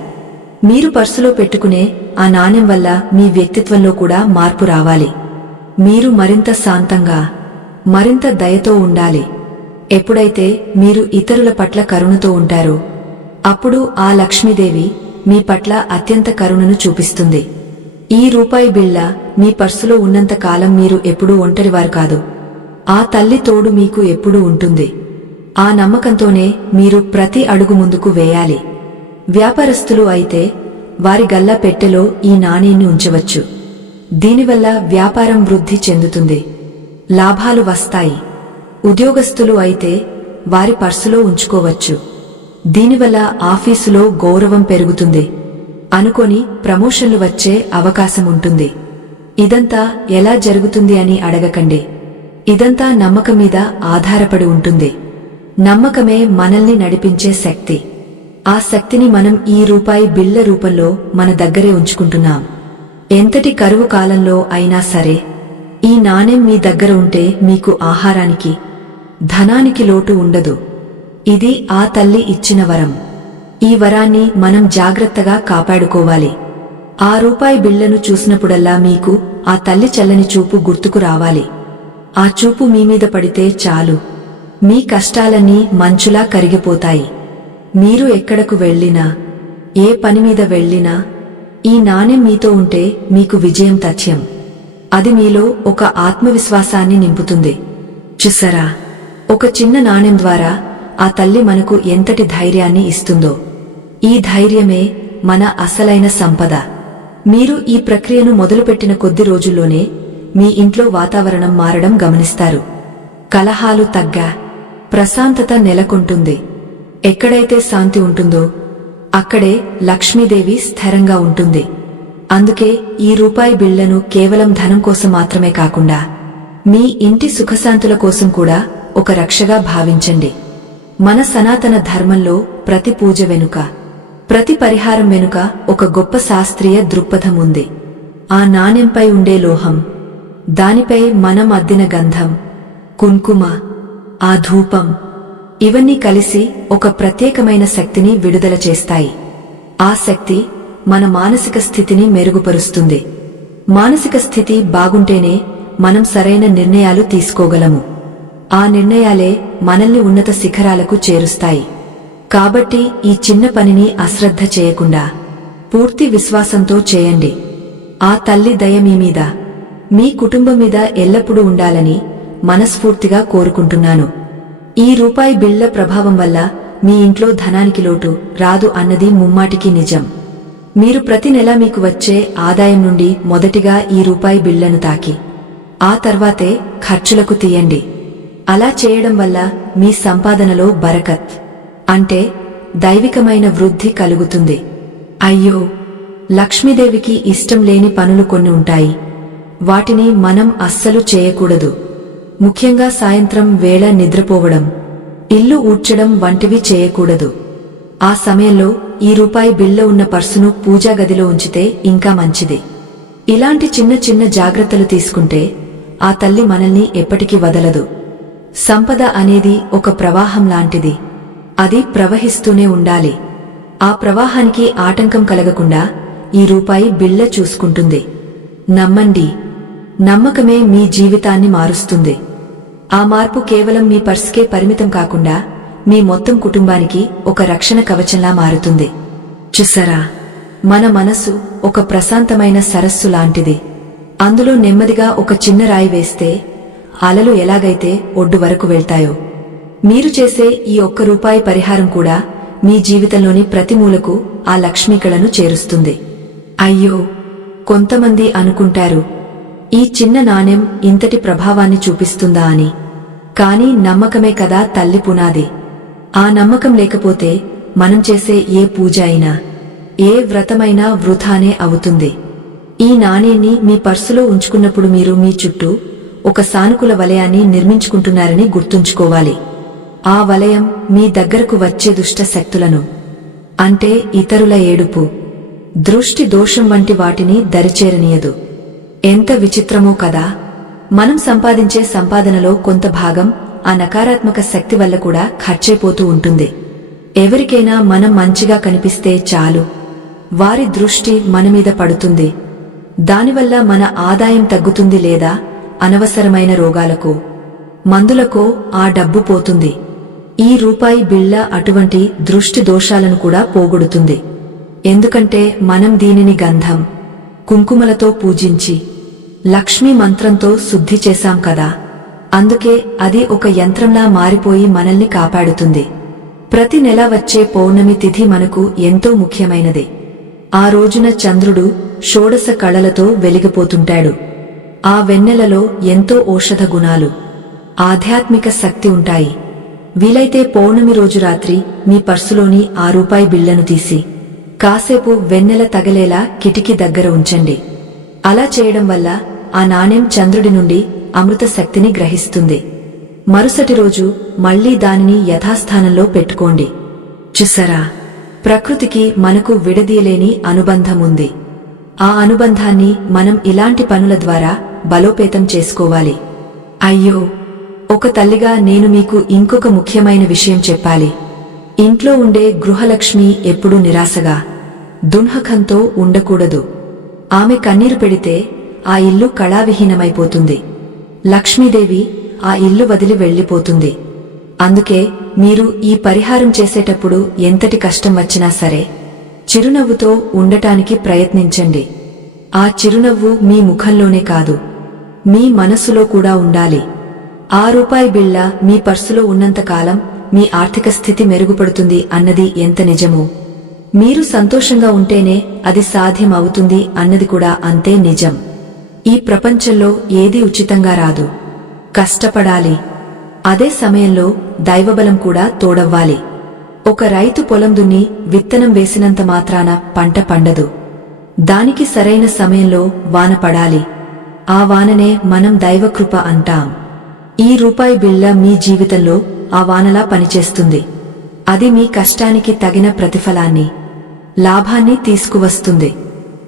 మీరు పర్సులో పెట్టుకునే ఆ నాణెం వల్ల మీ వ్యక్తిత్వంలో కూడా మార్పు రావాలి. మీరు మరింత శాంతంగా, మరింత దయతో ఉండాలి. ఎప్పుడైతే మీరు ఇతరుల పట్ల కరుణతో ఉంటారో అప్పుడు ఆ లక్ష్మీదేవి మీ పట్ల అత్యంత కరుణను చూపిస్తుంది. ఈ రూపాయి బిళ్ళ మీ పర్సులో ఉన్నంత కాలం మీరు ఎప్పుడూ ఒంటరివారు కాదు. ఆ తల్లి తోడు మీకు ఎప్పుడూ ఉంటుంది. ఆ నమ్మకంతోనే మీరు ప్రతి అడుగు ముందుకు వేయాలి. వ్యాపారస్తులు అయితే వారి గల్లా పెట్టెలో ఈ నాణేన్ని ఉంచవచ్చు. దీనివల్ల వ్యాపారం వృద్ధి చెందుతుంది, లాభాలు వస్తాయి. ఉద్యోగస్తులు అయితే వారి పర్సులో ఉంచుకోవచ్చు. దీనివల్ల ఆఫీసులో గౌరవం పెరుగుతుంది, అనుకొని ప్రమోషన్లు వచ్చే అవకాశం ఉంటుంది. ఇదంతా ఎలా జరుగుతుంది అని అడగకండి. ఇదంతా నమ్మకం మీద ఆధారపడి ఉంటుంది. నమ్మకమే మనల్ని నడిపించే శక్తి. ఆ శక్తిని మనం ఈ రూపాయి బిళ్ళ రూపంలో మన దగ్గరే ఉంచుకుంటున్నాం. ఎంతటి కరువు కాలంలో అయినా సరే ఈ నాణెం మీ దగ్గర ఉంటే మీకు ఆహారానికి, ధనానికి లోటు ఉండదు. ఇది ఆ తల్లి ఇచ్చిన వరం. ఈ వరాన్ని మనం జాగ్రత్తగా కాపాడుకోవాలి. ఆ రూపాయి బిళ్ళను చూసినప్పుడల్లా మీకు ఆ తల్లి చల్లని చూపు గుర్తుకు రావాలి. ఆ చూపు మీమీద పడితే చాలు, మీ కష్టాలన్నీ మంచులా కరిగిపోతాయి. మీరు ఎక్కడకు వెళ్ళినా, ఏ పనిమీద వెళ్ళినా ఈ నాణెం మీతో ఉంటే మీకు విజయం తథ్యం. అది మీలో ఒక ఆత్మవిశ్వాసాన్ని నింపుతుంది. చూసారా, ఒక చిన్న నాణెం ద్వారా ఆ తల్లి మనకు ఎంతటి ధైర్యాన్ని ఇస్తుందో. ఈ ధైర్యమే మన అసలైన సంపద. మీరు ఈ ప్రక్రియను మొదలుపెట్టిన కొద్ది రోజుల్లోనే మీ ఇంట్లో వాతావరణం మారడం గమనిస్తారు. కలహాలు తగ్గా, ప్రశాంతత నెలకొంటుంది. ఎక్కడైతే శాంతి ఉంటుందో అక్కడే లక్ష్మీదేవి స్థిరంగా ఉంటుంది. అందుకే ఈ రూపాయి బిళ్ళను కేవలం ధనం కోసం మాత్రమే కాకుండా మీ ఇంటి సుఖశాంతుల కోసం కూడా ఒక రక్షగా భావించండి. మన సనాతన ధర్మంలో ప్రతి పూజ వెనుక, ప్రతి పరిహారం వెనుక ఒక గొప్ప శాస్త్రీయ దృక్పథం ఉంది. ఆ నాణెంపై ఉండే లోహం, దానిపై మనం అద్దిన గంధం, కుంకుమ, ఆ ధూపం, ఇవన్నీ కలిసి ఒక ప్రత్యేకమైన శక్తిని విడుదల చేస్తాయి. ఆ శక్తి మన మానసిక స్థితిని మెరుగుపరుస్తుంది. మానసిక స్థితి బాగుంటేనే మనం సరైన నిర్ణయాలు తీసుకోగలము. ఆ నిర్ణయాలే మనల్ని ఉన్నత శిఖరాలకు చేరుస్తాయి. కాబట్టి ఈ చిన్న పనిని అశ్రద్ధ చేయకుండా పూర్తి విశ్వాసంతో చేయండి. ఆ తల్లి దయ మీ మీద, మీ కుటుంబం మీద ఎల్లప్పుడూ ఉండాలని మనస్ఫూర్తిగా కోరుకుంటున్నాను. ఈ రూపాయి బిళ్ళ ప్రభావం వల్ల మీ ఇంట్లో ధనానికి లోటు రాదు అన్నది ముమ్మాటికి నిజం. మీరు ప్రతి నెల మీకు వచ్చే ఆదాయం నుండి మొదటిగా ఈ రూపాయి బిళ్ళను తాకి ఆ తర్వాతే ఖర్చులకు తీయండి. అలా చేయడం వల్ల మీ సంపాదనలో బరకత్, అంటే దైవికమైన వృద్ధి కలుగుతుంది. అయ్యో, లక్ష్మీదేవికి ఇష్టం లేని పనులు కొన్ని ఉంటాయి. వాటిని మనం అస్సలు చేయకూడదు. ముఖ్యంగా సాయంత్రం వేళ నిద్రపోవడం, ఇల్లు ఊడ్చడం వంటివి చేయకూడదు. ఆ సమయంలో ఈ రూపాయి బిళ్ళ ఉన్న పర్సును పూజా గదిలో ఉంచితే ఇంకా మంచిది. ఇలాంటి చిన్న చిన్న జాగ్రత్తలు తీసుకుంటే ఆ తల్లి మనల్ని ఎప్పటికీ వదలదు. సంపద అనేది ఒక ప్రవాహం లాంటిది. అది ప్రవహిస్తూనే ఉండాలి. ఆ ప్రవాహానికి ఆటంకం కలగకుండా ఈ రూపాయి బిళ్ళ చూసుకుంటుంది. నమ్మండి, నమ్మకమే మీ జీవితాన్ని మారుస్తుంది. ఆ మార్పు కేవలం మీ పర్సుకే పరిమితం కాకుండా మీ మొత్తం కుటుంబానికి ఒక రక్షణ కవచంలా మారుతుంది. చూసారా, మన మనసు ఒక ప్రశాంతమైన సరస్సు లాంటిది. అందులో నెమ్మదిగా ఒక చిన్న రాయి వేస్తే అలలు ఎలాగైతే ఒడ్డు వరకు వెళ్తాయో, మీరు చేసే ఈ ₹1 పరిహారం కూడా మీ జీవితంలోని ప్రతి మూలకు ఆ లక్ష్మీకళను చేరుస్తుంది. అయ్యో, కొంతమంది అనుకుంటారు, ఈ చిన్న నాణెం ఇంతటి ప్రభావాన్ని చూపిస్తుందా అని. కాని నమ్మకమే కదా తల్లి పునాది. ఆ నమ్మకం లేకపోతే మనం చేసే ఏ పూజ అయినా, ఏ వ్రతమైనా వృథానే అవుతుంది. ఈ నాణేన్ని మీ పర్సులో ఉంచుకున్నప్పుడు మీరు మీ చుట్టూ ఒక సానుకూల వలయాన్ని నిర్మించుకుంటున్నారని గుర్తుంచుకోవాలి. ఆ వలయం మీ దగ్గరకు వచ్చే దుష్ట శక్తులను, అంటే ఇతరుల ఏడుపు, దృష్టి దోషం వంటి వాటిని దరిచేరనీయదు. ఎంత విచిత్రమో కదా. మనం సంపాదించే సంపాదనలో కొంత భాగం ఆ నకారాత్మక శక్తి వల్ల కూడా ఖర్చైపోతూ ఉంటుంది. ఎవరికైనా మనం మంచిగా కనిపిస్తే చాలు, వారి దృష్టి మనమీద పడుతుంది. దానివల్ల మన ఆదాయం తగ్గుతుంది, లేదా అనవసరమైన రోగాలకో మందులకో ఆ డబ్బు పోతుంది. ఈ రూపాయి బిళ్ళ అటువంటి దృష్టి దోషాలను కూడా పోగొడుతుంది. ఎందుకంటే మనం దీనిని గంధం, కుంకుమలతో పూజించి లక్ష్మీ మంత్రంతో శుద్ధి చేశాం కదా. అందుకే అది ఒక యంత్రంలా మారిపోయి మనల్ని కాపాడుతుంది. ప్రతి నెల వచ్చే పౌర్ణమి తిథి మనకు ఎంతో ముఖ్యమైనది. ఆ రోజున చంద్రుడు షోడశ కళలతో వెలిగిపోతుంటాడు. ఆ వెన్నెలలో ఎంతో ఔషధ గుణాలు, ఆధ్యాత్మిక శక్తి ఉంటాయి. వీలైతే పౌర్ణమి రోజు రాత్రి మీ పర్సులోని ₹1 బిళ్లను తీసి కాసేపు వెన్నెల తగలేలా కిటికీ దగ్గర ఉంచండి. అలా చేయడం వల్ల ఆ నాణెం చంద్రుడి నుండి అమృత శక్తిని గ్రహిస్తుంది. మరుసటి రోజు మళ్లీ దానిని యథాస్థానంలో పెట్టుకోండి. చూసారా, ప్రకృతికి మనకు విడదీయలేని అనుబంధం ఉంది. ఆ అనుబంధాన్ని మనం ఇలాంటి పనుల ద్వారా బలోపేతం చేసుకోవాలి. అయ్యో, ఒక తల్లిగా నేను మీకు ఇంకొక ముఖ్యమైన విషయం చెప్పాలి. ఇంట్లో ఉండే గృహలక్ష్మి ఎప్పుడూ నిరాశగా, దున్హకంతో ఉండకూడదు. ఆమె కన్నీరు పెడితే ఆ ఇల్లు కళావిహీనమైపోతుంది. లక్ష్మీదేవి ఆ ఇల్లు వదిలి వెళ్లిపోతుంది. అందుకే మీరు ఈ పరిహారం చేసేటప్పుడు ఎంతటి కష్టం వచ్చినా సరే చిరునవ్వుతో ఉండటానికి ప్రయత్నించండి. ఆ చిరునవ్వు మీ ముఖంలోనే కాదు, మీ మనసులో కూడా ఉండాలి. ₹1 బిళ్ళ మీ పర్సులో ఉన్నంతకాలం మీ ఆర్థిక స్థితి మెరుగుపడుతుంది అన్నది ఎంత నిజమో, మీరు సంతోషంగా ఉంటేనే అది సాధ్యం అవుతుంది అన్నది కూడా అంతే నిజం. ఈ ప్రపంచంలో ఏదీ ఉచితంగా రాదు. కష్టపడాలి. అదే సమయంలో దైవబలం కూడా తోడవ్వాలి. ఒక రైతు పొలం దున్ని విత్తనం వేసినంత మాత్రాన పంట పండదు. దానికి సరైన సమయంలో వాన పడాలి. ఆ వాననే మనం దైవకృప అంటాం. ఈ ₹1 బిళ్ళ మీ జీవితంలో ఆ వానలా పనిచేస్తుంది. అది మీ కష్టానికి తగిన ప్రతిఫలాన్ని, లాభాన్ని తీసుకువస్తుంది.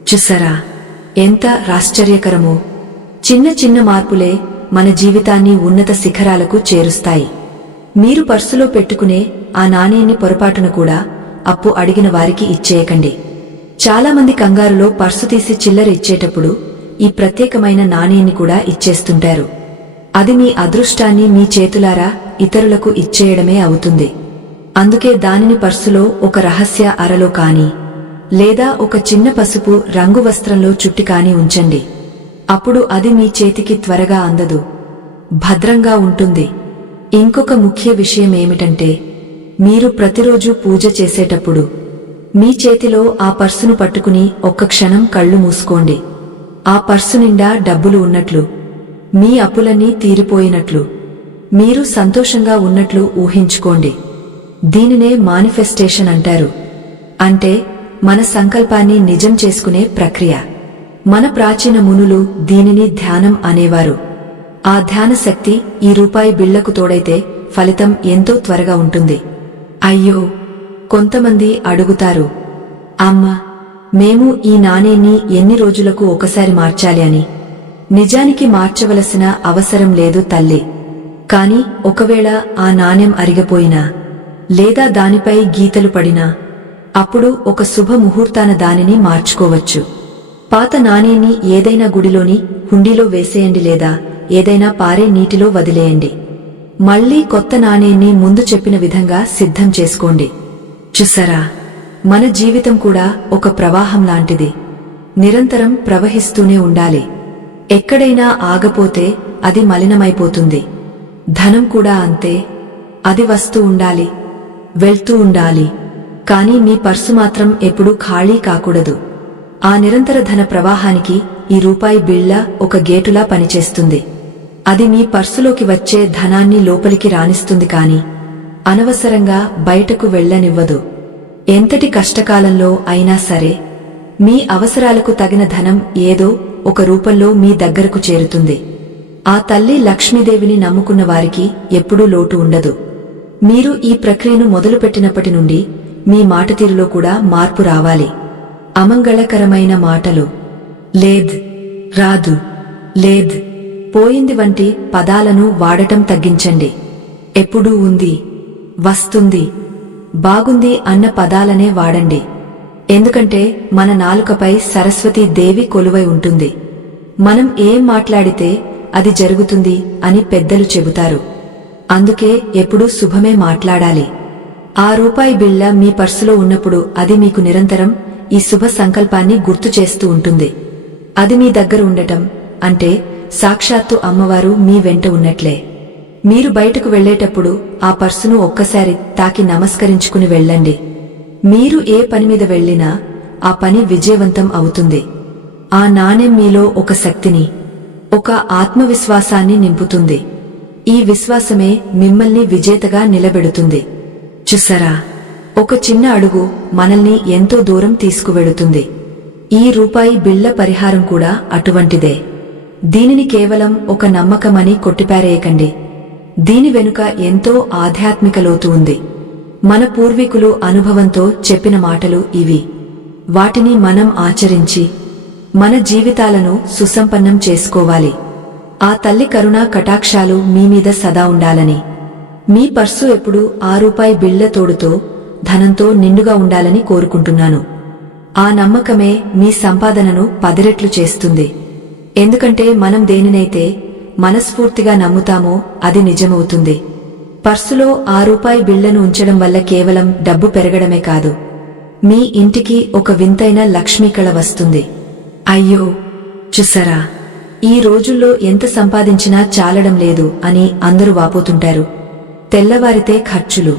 చూసారా, ఎంత ఆశ్చర్యకరమో. చిన్న చిన్న మార్పులే మన జీవితాన్ని ఉన్నత శిఖరాలకు చేరుస్తాయి. మీరు పర్సులో పెట్టుకునే ఆ నాణేన్ని పొరపాటున కూడా అప్పు అడిగిన వారికి ఇచ్చేయకండి. చాలామంది కంగారులో పర్సు తీసి చిల్లర ఇచ్చేటప్పుడు ఈ ప్రత్యేకమైన నాణేన్ని కూడా ఇచ్చేస్తుంటారు. అది మీ అదృష్టాన్ని మీ చేతులారా ఇతరులకు ఇచ్చేయడమే అవుతుంది. అందుకే దానిని పర్సులో ఒక రహస్య అరలో కాని, లేదా ఒక చిన్న పసుపు రంగు వస్త్రంలో చుట్టి కాని ఉంచండి. అప్పుడు అది మీ చేతికి త్వరగా అందదు, భద్రంగా ఉంటుంది. ఇంకొక ముఖ్య విషయమేమిటంటే, మీరు ప్రతిరోజు పూజ చేసేటప్పుడు మీ చేతిలో ఆ పర్సును పట్టుకుని ఒక్క క్షణం కళ్ళు మూసుకోండి. ఆ పర్సు నిండా డబ్బులు ఉన్నట్లు, మీ అప్పులన్నీ తీరిపోయినట్లు, మీరు సంతోషంగా ఉన్నట్లు ఊహించుకోండి. దీనినే మానిఫెస్టేషన్ అంటారు. అంటే మన సంకల్పాన్ని నిజం చేసుకునే ప్రక్రియ. మన ప్రాచీన మునులు దీనిని ధ్యానం అనేవారు. ఆ ధ్యాన శక్తి ఈ ₹1 బిళ్లకు తోడైతే ఫలితం ఎంతో త్వరగా ఉంటుంది. అయ్యో, కొంతమంది అడుగుతారు, అమ్మ, మేము ఈ నాణేన్ని ఎన్ని రోజులకు ఒకసారి మార్చాలి అని. నిజానికి మార్చవలసిన అవసరం లేదు తల్లి. కాని ఒకవేళ ఆ నాణెం అరిగిపోయినా, లేదా దానిపై గీతలు పడినా, అప్పుడు ఒక శుభ ముహూర్తాన దానిని మార్చుకోవచ్చు. పాత నాణేన్ని ఏదైనా గుడిలోని హుండీలో వేసేయండి లేదా ఏదైనా పారే నీటిలో వదిలేయండి. మళ్లీ కొత్త నాణేన్ని ముందు చెప్పిన విధంగా సిద్ధం చేసుకోండి. చూసారా, మన జీవితం కూడా ఒక ప్రవాహం లాంటిది. నిరంతరం ప్రవహిస్తూనే ఉండాలి. ఎక్కడైనా ఆగపోతే అది మలినమైపోతుంది. ధనం కూడా అంతే. అది వస్తూ ఉండాలి, వెళ్తూ ఉండాలి. కానీ మీ పర్సు మాత్రం ఎప్పుడూ ఖాళీ కాకూడదు. ఆ నిరంతర ధన ప్రవాహానికి ఈ రూపాయి బిళ్ళ ఒక గేటులా పనిచేస్తుంది. అది మీ పర్సులోకి వచ్చే ధనాన్ని లోపలికి రానిస్తుంది, కాని అనవసరంగా బయటకు వెళ్లనివ్వదు. ఎంతటి కష్టకాలంలో అయినా సరే మీ అవసరాలకు తగిన ధనం ఏదో ఒక రూపంలో మీ దగ్గరకు చేరుతుంది. ఆ తల్లి లక్ష్మీదేవిని నమ్ముకున్న వారికి ఎప్పుడూ లోటు ఉండదు. మీరు ఈ ప్రక్రియను మొదలుపెట్టినప్పటి నుండి మీ మాటతీరులో కూడా మార్పు రావాలి. అమంగళకరమైన మాటలు, లేద్, రాదు, లేద్, పోయింది వంటి పదాలను వాడటం తగ్గించండి. ఎప్పుడూ ఉంది, వస్తుంది, బాగుంది అన్న పదాలనే వాడండి. ఎందుకంటే మన నాలుకపై సరస్వతీ దేవి కొలువై ఉంటుంది. మనం ఏం మాట్లాడితే అది జరుగుతుంది అని పెద్దలు చెబుతారు. అందుకే ఎప్పుడూ శుభమే మాట్లాడాలి. ఆ రూపాయి బిళ్ళ మీ పర్సులో ఉన్నప్పుడు అది మీకు నిరంతరం ఈ శుభ సంకల్పాన్ని గుర్తు చేస్తూ ఉంటుంది. అది మీ దగ్గర ఉండటం అంటే సాక్షాత్తు అమ్మవారు మీ వెంట ఉన్నట్లే. మీరు బయటకు వెళ్లేటప్పుడు ఆ పర్సును ఒక్కసారి తాకి నమస్కరించుకుని వెళ్ళండి. మీరు ఏ పనిమీద వెళ్లినా ఆ పని విజయవంతం అవుతుంది. ఆ నాణెం మీలో ఒక శక్తిని, ఒక ఆత్మవిశ్వాసాన్ని నింపుతుంది. ఈ విశ్వాసమే మిమ్మల్ని విజేతగా నిలబెడుతుంది. చూసారా, ఒక చిన్న అడుగు మనల్ని ఎంతో దూరం తీసుకువెడుతుంది. ఈ రూపాయి బిళ్ళ పరిహారం కూడా అటువంటిదే. దీనిని కేవలం ఒక నమ్మకమని కొట్టిపారేయకండి. దీని వెనుక ఎంతో ఆధ్యాత్మిక లోతు ఉంది. మన పూర్వీకులు అనుభవంతో చెప్పిన మాటలు ఇవి. వాటిని మనం ఆచరించి మన జీవితాలను సుసంపన్నం చేసుకోవాలి. ఆ తల్లి కరుణా కటాక్షాలు మీ మీద సదా ఉండాలని, మీ పర్సు ఎప్పుడూ ఆ రూపాయి బిళ్ళ తోడుతో ధనంతో నిండుగా ఉండాలని కోరుకుంటున్నాను. ఆ నమ్మకమే మీ సంపాదనను 10 రెట్లు చేస్తుంది. ఎందుకంటే మనం దేనినైతే మనస్ఫూర్తిగా నమ్ముతామో అది నిజమవుతుంది. పర్సులో ఆ రూపాయి బిళ్ళను ఉంచడం వల్ల కేవలం డబ్బు పెరగడమే కాదు, మీ ఇంటికి ఒక వింతైన లక్ష్మీకళ వస్తుంది. అయ్యో, చూసారా, ఈ రోజుల్లో ఎంత సంపాదించినా చాలడం లేదు అని అందరూ వాపోతుంటారు. తెల్లవారితే ఖర్చులు,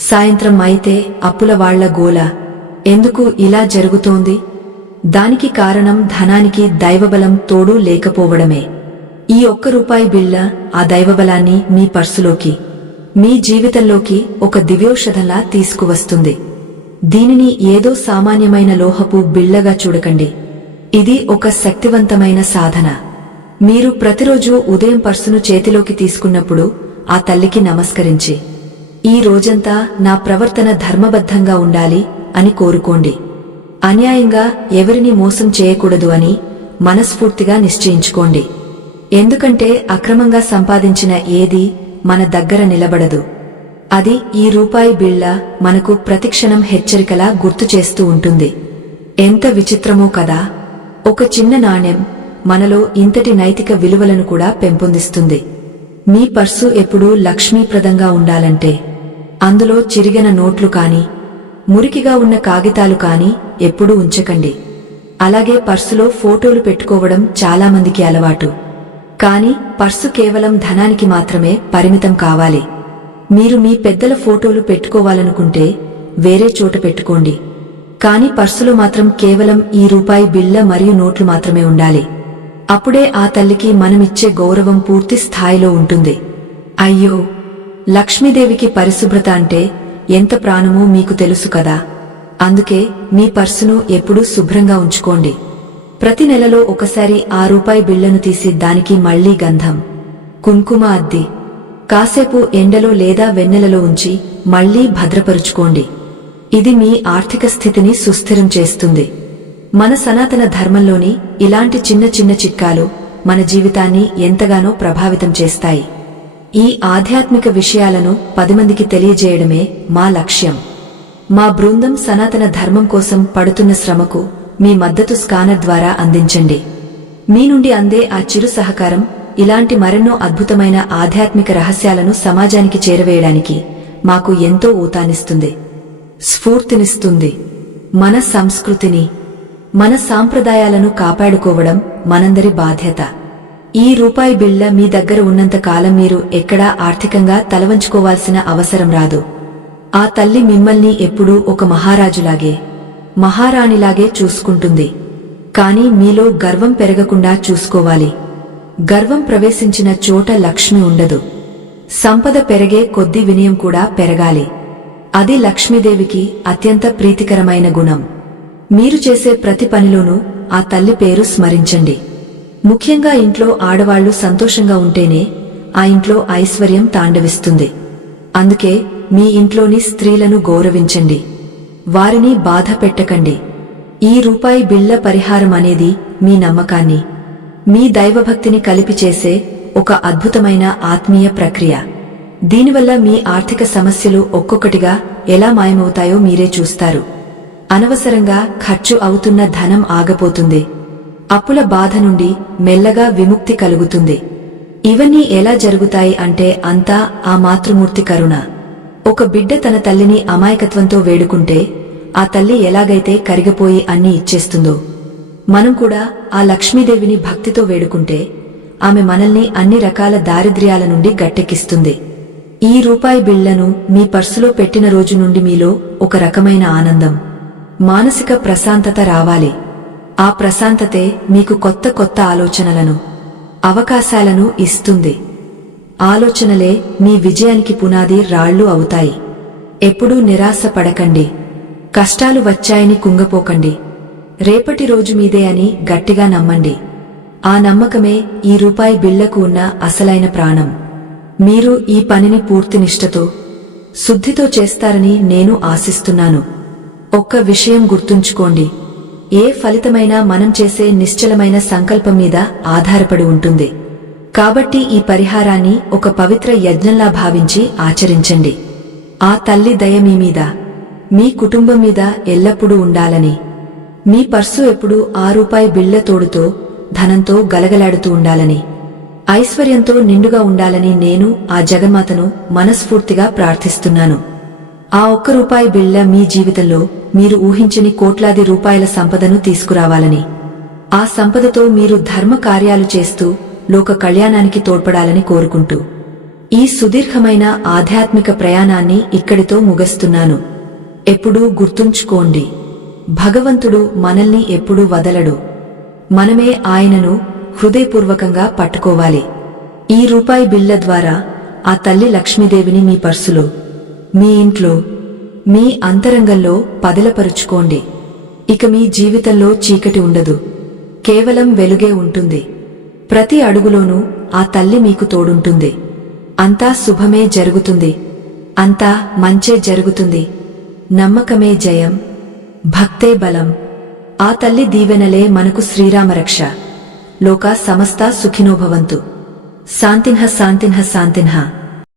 సాయంత్రం అయితే అప్పుల వాళ్ల గోల. ఎందుకు ఇలా జరుగుతోంది? దానికి కారణం ధనానికి దైవబలం తోడు లేకపోవడమే. ఈ ఒక్క రూపాయి బిళ్ళ ఆ దైవబలాన్ని మీ పర్సులోకి, మీ జీవితంలోకి ఒక దివ్యౌషధంలా తీసుకువస్తుంది. దీనిని ఏదో సామాన్యమైన లోహపు బిళ్ళగా చూడకండి. ఇది ఒక శక్తివంతమైన సాధన. మీరు ప్రతిరోజు ఉదయం పర్సును చేతిలోకి తీసుకున్నప్పుడు ఆ తల్లికి నమస్కరించి, ఈ రోజంతా నా ప్రవర్తన ధర్మబద్ధంగా ఉండాలి అని కోరుకోండి. అన్యాయంగా ఎవరిని మోసం చేయకూడదు అని మనస్ఫూర్తిగా నిశ్చయించుకోండి. ఎందుకంటే అక్రమంగా సంపాదించిన ఏదీ మన దగ్గర నిలబడదు. అది ఈ రూపాయి బిళ్ళ మనకు ప్రతిక్షణం హెచ్చరికలా గుర్తు చేస్తూ ఉంటుంది. ఎంత విచిత్రమో కదా! ఒక చిన్న నాణెం మనలో ఇంతటి నైతిక విలువలను కూడా పెంపొందిస్తుంది. మీ పర్సు ఎప్పుడూ లక్ష్మీప్రదంగా ఉండాలంటే అందులో చిరిగిన నోట్లు కాని, మురికిగా ఉన్న కాగితాలు కాని ఎప్పుడూ ఉంచకండి. అలాగే పర్సులో ఫోటోలు పెట్టుకోవడం చాలామందికి అలవాటు. కాని పర్సు కేవలం ధనానికి మాత్రమే పరిమితం కావాలి. మీరు మీ పెద్దల ఫోటోలు పెట్టుకోవాలనుకుంటే వేరే చోట పెట్టుకోండి. కాని పర్సులో మాత్రం కేవలం ఈ రూపాయి బిళ్ళ మరియు నోట్లు మాత్రమే ఉండాలి. అప్పుడే ఆ తల్లికి మనమిచ్చే గౌరవం పూర్తి స్థాయిలో ఉంటుంది. అయ్యో, లక్ష్మీదేవికి పరిశుభ్రత అంటే ఎంత ప్రాణమో మీకు తెలుసు కదా. అందుకే మీ పర్సును ఎప్పుడూ శుభ్రంగా ఉంచుకోండి. ప్రతి నెలలో ఒకసారి ఆ రూపాయి బిళ్ళను తీసి దానికి మళ్లీ గంధం, కుంకుమ అద్ది కాసేపు ఎండలో లేదా వెన్నెలలో ఉంచి మళ్లీ భద్రపరుచుకోండి. ఇది మీ ఆర్థిక స్థితిని సుస్థిరం చేస్తుంది. మన సనాతన ధర్మంలోని ఇలాంటి చిన్న చిన్న చిట్కాలు మన జీవితాన్ని ఎంతగానో ప్రభావితం చేస్తాయి. ఈ ఆధ్యాత్మిక విషయాలను 10 మందికి తెలియజేయడమే మా లక్ష్యం. మా బృందం సనాతన ధర్మం కోసం పడుతున్న శ్రమకు మీ మద్దతు స్కానర్ ద్వారా అందించండి. మీ నుండి అందే ఆ చిరు సహకారం ఇలాంటి మరెన్నో అద్భుతమైన ఆధ్యాత్మిక రహస్యాలను సమాజానికి చేరవేయడానికి మాకు ఎంతో ఊతాన్నిస్తుంది, స్ఫూర్తినిస్తుంది. మన సంస్కృతిని, మన సాంప్రదాయాలను కాపాడుకోవడం మనందరి బాధ్యత. ఈ రూపాయి బిళ్ళ మీ దగ్గర ఉన్నంత కాలం మీరు ఎక్కడా ఆర్థికంగా తలవంచుకోవాల్సిన అవసరం రాదు. ఆ తల్లి మిమ్మల్ని ఎప్పుడూ ఒక మహారాజులాగే, మహారాణిలాగే చూసుకుంటుంది. కాని మీలో గర్వం పెరగకుండా చూసుకోవాలి. గర్వం ప్రవేశించిన చోట లక్ష్మి ఉండదు. సంపద పెరిగే కొద్ది వినయం కూడా పెరగాలి. అది లక్ష్మీదేవికి అత్యంత ప్రీతికరమైన గుణం. మీరు చేసే ప్రతి పనిలోనూ ఆ తల్లి పేరు స్మరించండి. ముఖ్యంగా ఇంట్లో ఆడవాళ్లు సంతోషంగా ఉంటేనే ఆ ఇంట్లో ఐశ్వర్యం తాండవిస్తుంది. అందుకే మీ ఇంట్లోని స్త్రీలను గౌరవించండి, వారిని బాధ పెట్టకండి. ఈ రూపాయి బిళ్ళ పరిహారం అనేది మీ నమ్మకాన్ని, మీ దైవభక్తిని కలిపి చేసే ఒక అద్భుతమైన ఆత్మీయ ప్రక్రియ. దీనివల్ల మీ ఆర్థిక సమస్యలు ఒక్కొక్కటిగా ఎలా మాయమవుతాయో మీరే చూస్తారు. అనవసరంగా ఖర్చు అవుతున్న ధనం ఆగపోతుంది. అప్పుల బాధ నుండి మెల్లగా విముక్తి కలుగుతుంది. ఇవన్నీ ఎలా జరుగుతాయి అంటే అంతా ఆ మాతృమూర్తి కరుణ. ఒక బిడ్డ తన తల్లిని అమాయకత్వంతో వేడుకుంటే ఆ తల్లి ఎలాగైతే కరిగిపోయి అన్నీ ఇచ్చేస్తుందో, మనం కూడా ఆ లక్ష్మీదేవిని భక్తితో వేడుకుంటే ఆమె మనల్ని అన్ని రకాల దారిద్ర్యాల నుండి గట్టెక్కిస్తుంది. ఈ రూపాయి బిళ్లను మీ పర్సులో పెట్టిన రోజు నుండి మీలో ఒక రకమైన ఆనందం, మానసిక ప్రశాంతత రావాలి. ఆ ప్రశాంతతే మీకు కొత్త కొత్త ఆలోచనలను, అవకాశాలను ఇస్తుంది. ఆలోచనలే మీ విజయానికి పునాది రాళ్లు అవుతాయి. ఎప్పుడూ నిరాశ పడకండి. కష్టాలు వచ్చాయని కుంగపోకండి. రేపటి రోజు మీదే అని గట్టిగా నమ్మండి. ఆ నమ్మకమే ఈ రూపాయి బిళ్లకు ఉన్న అసలైన ప్రాణం. మీరు ఈ పనిని పూర్తి నిష్ఠతో, శుద్ధితో చేస్తారని నేను ఆశిస్తున్నాను. ఒక్క విషయం గుర్తుంచుకోండి, ఏ ఫలితమైనా మనం చేసే నిశ్చలమైన సంకల్పం మీద ఆధారపడి ఉంటుంది. కాబట్టి ఈ పరిహారాన్ని ఒక పవిత్ర యజ్ఞంలా భావించి ఆచరించండి. ఆ తల్లి దయ మీ మీద, మీ కుటుంబం మీద ఎల్లప్పుడూ ఉండాలని, మీ పర్సు ఎప్పుడూ ఆ రూపాయి బిళ్ల తోడుతో, ధనంతో గలగలాడుతూ ఉండాలని, ఐశ్వర్యంతో నిండుగా ఉండాలని నేను ఆ జగన్మాతను మనస్ఫూర్తిగా ప్రార్థిస్తున్నాను. ఆ ఒక్క రూపాయి బిళ్ల మీ జీవితంలో మీరు ఊహించని కోట్లాది రూపాయల సంపదను తీసుకురావాలని, ఆ సంపదతో మీరు ధర్మ కార్యాలు చేస్తూ లోక కళ్యాణానికి తోడ్పడాలని కోరుకుంటూ ఈ సుదీర్ఘమైన ఆధ్యాత్మిక ప్రయాణాన్ని ఇక్కడితో ముగిస్తున్నాను. ఎప్పుడూ గుర్తుంచుకోండి, భగవంతుడు మనల్ని ఎప్పుడూ వదలడు. మనమే ఆయనను హృదయపూర్వకంగా పట్టుకోవాలి. ఈ రూపాయి బిళ్ల ద్వారా ఆ తల్లి లక్ష్మీదేవిని మీ పర్సులో, మీ ఇంట్లో, మీ అంతరంగంలో పదిలపరుచుకోండి. ఇక మీ జీవితంలో చీకటి ఉండదు, కేవలం వెలుగే ఉంటుంది. ప్రతి అడుగులోనూ ఆ తల్లి మీకు తోడుంటుంది. అంతా శుభమే జరుగుతుంది, అంతా మంచే జరుగుతుంది. నమ్మకమే జయం, భక్తే బలం. ఆ తల్లి దీవెనలే మనకు శ్రీరామరక్ష. లోకా సమస్తా సుఖినో భవంతు. శాంతిన్హ శాంతిన్హ శాంతిన్హ.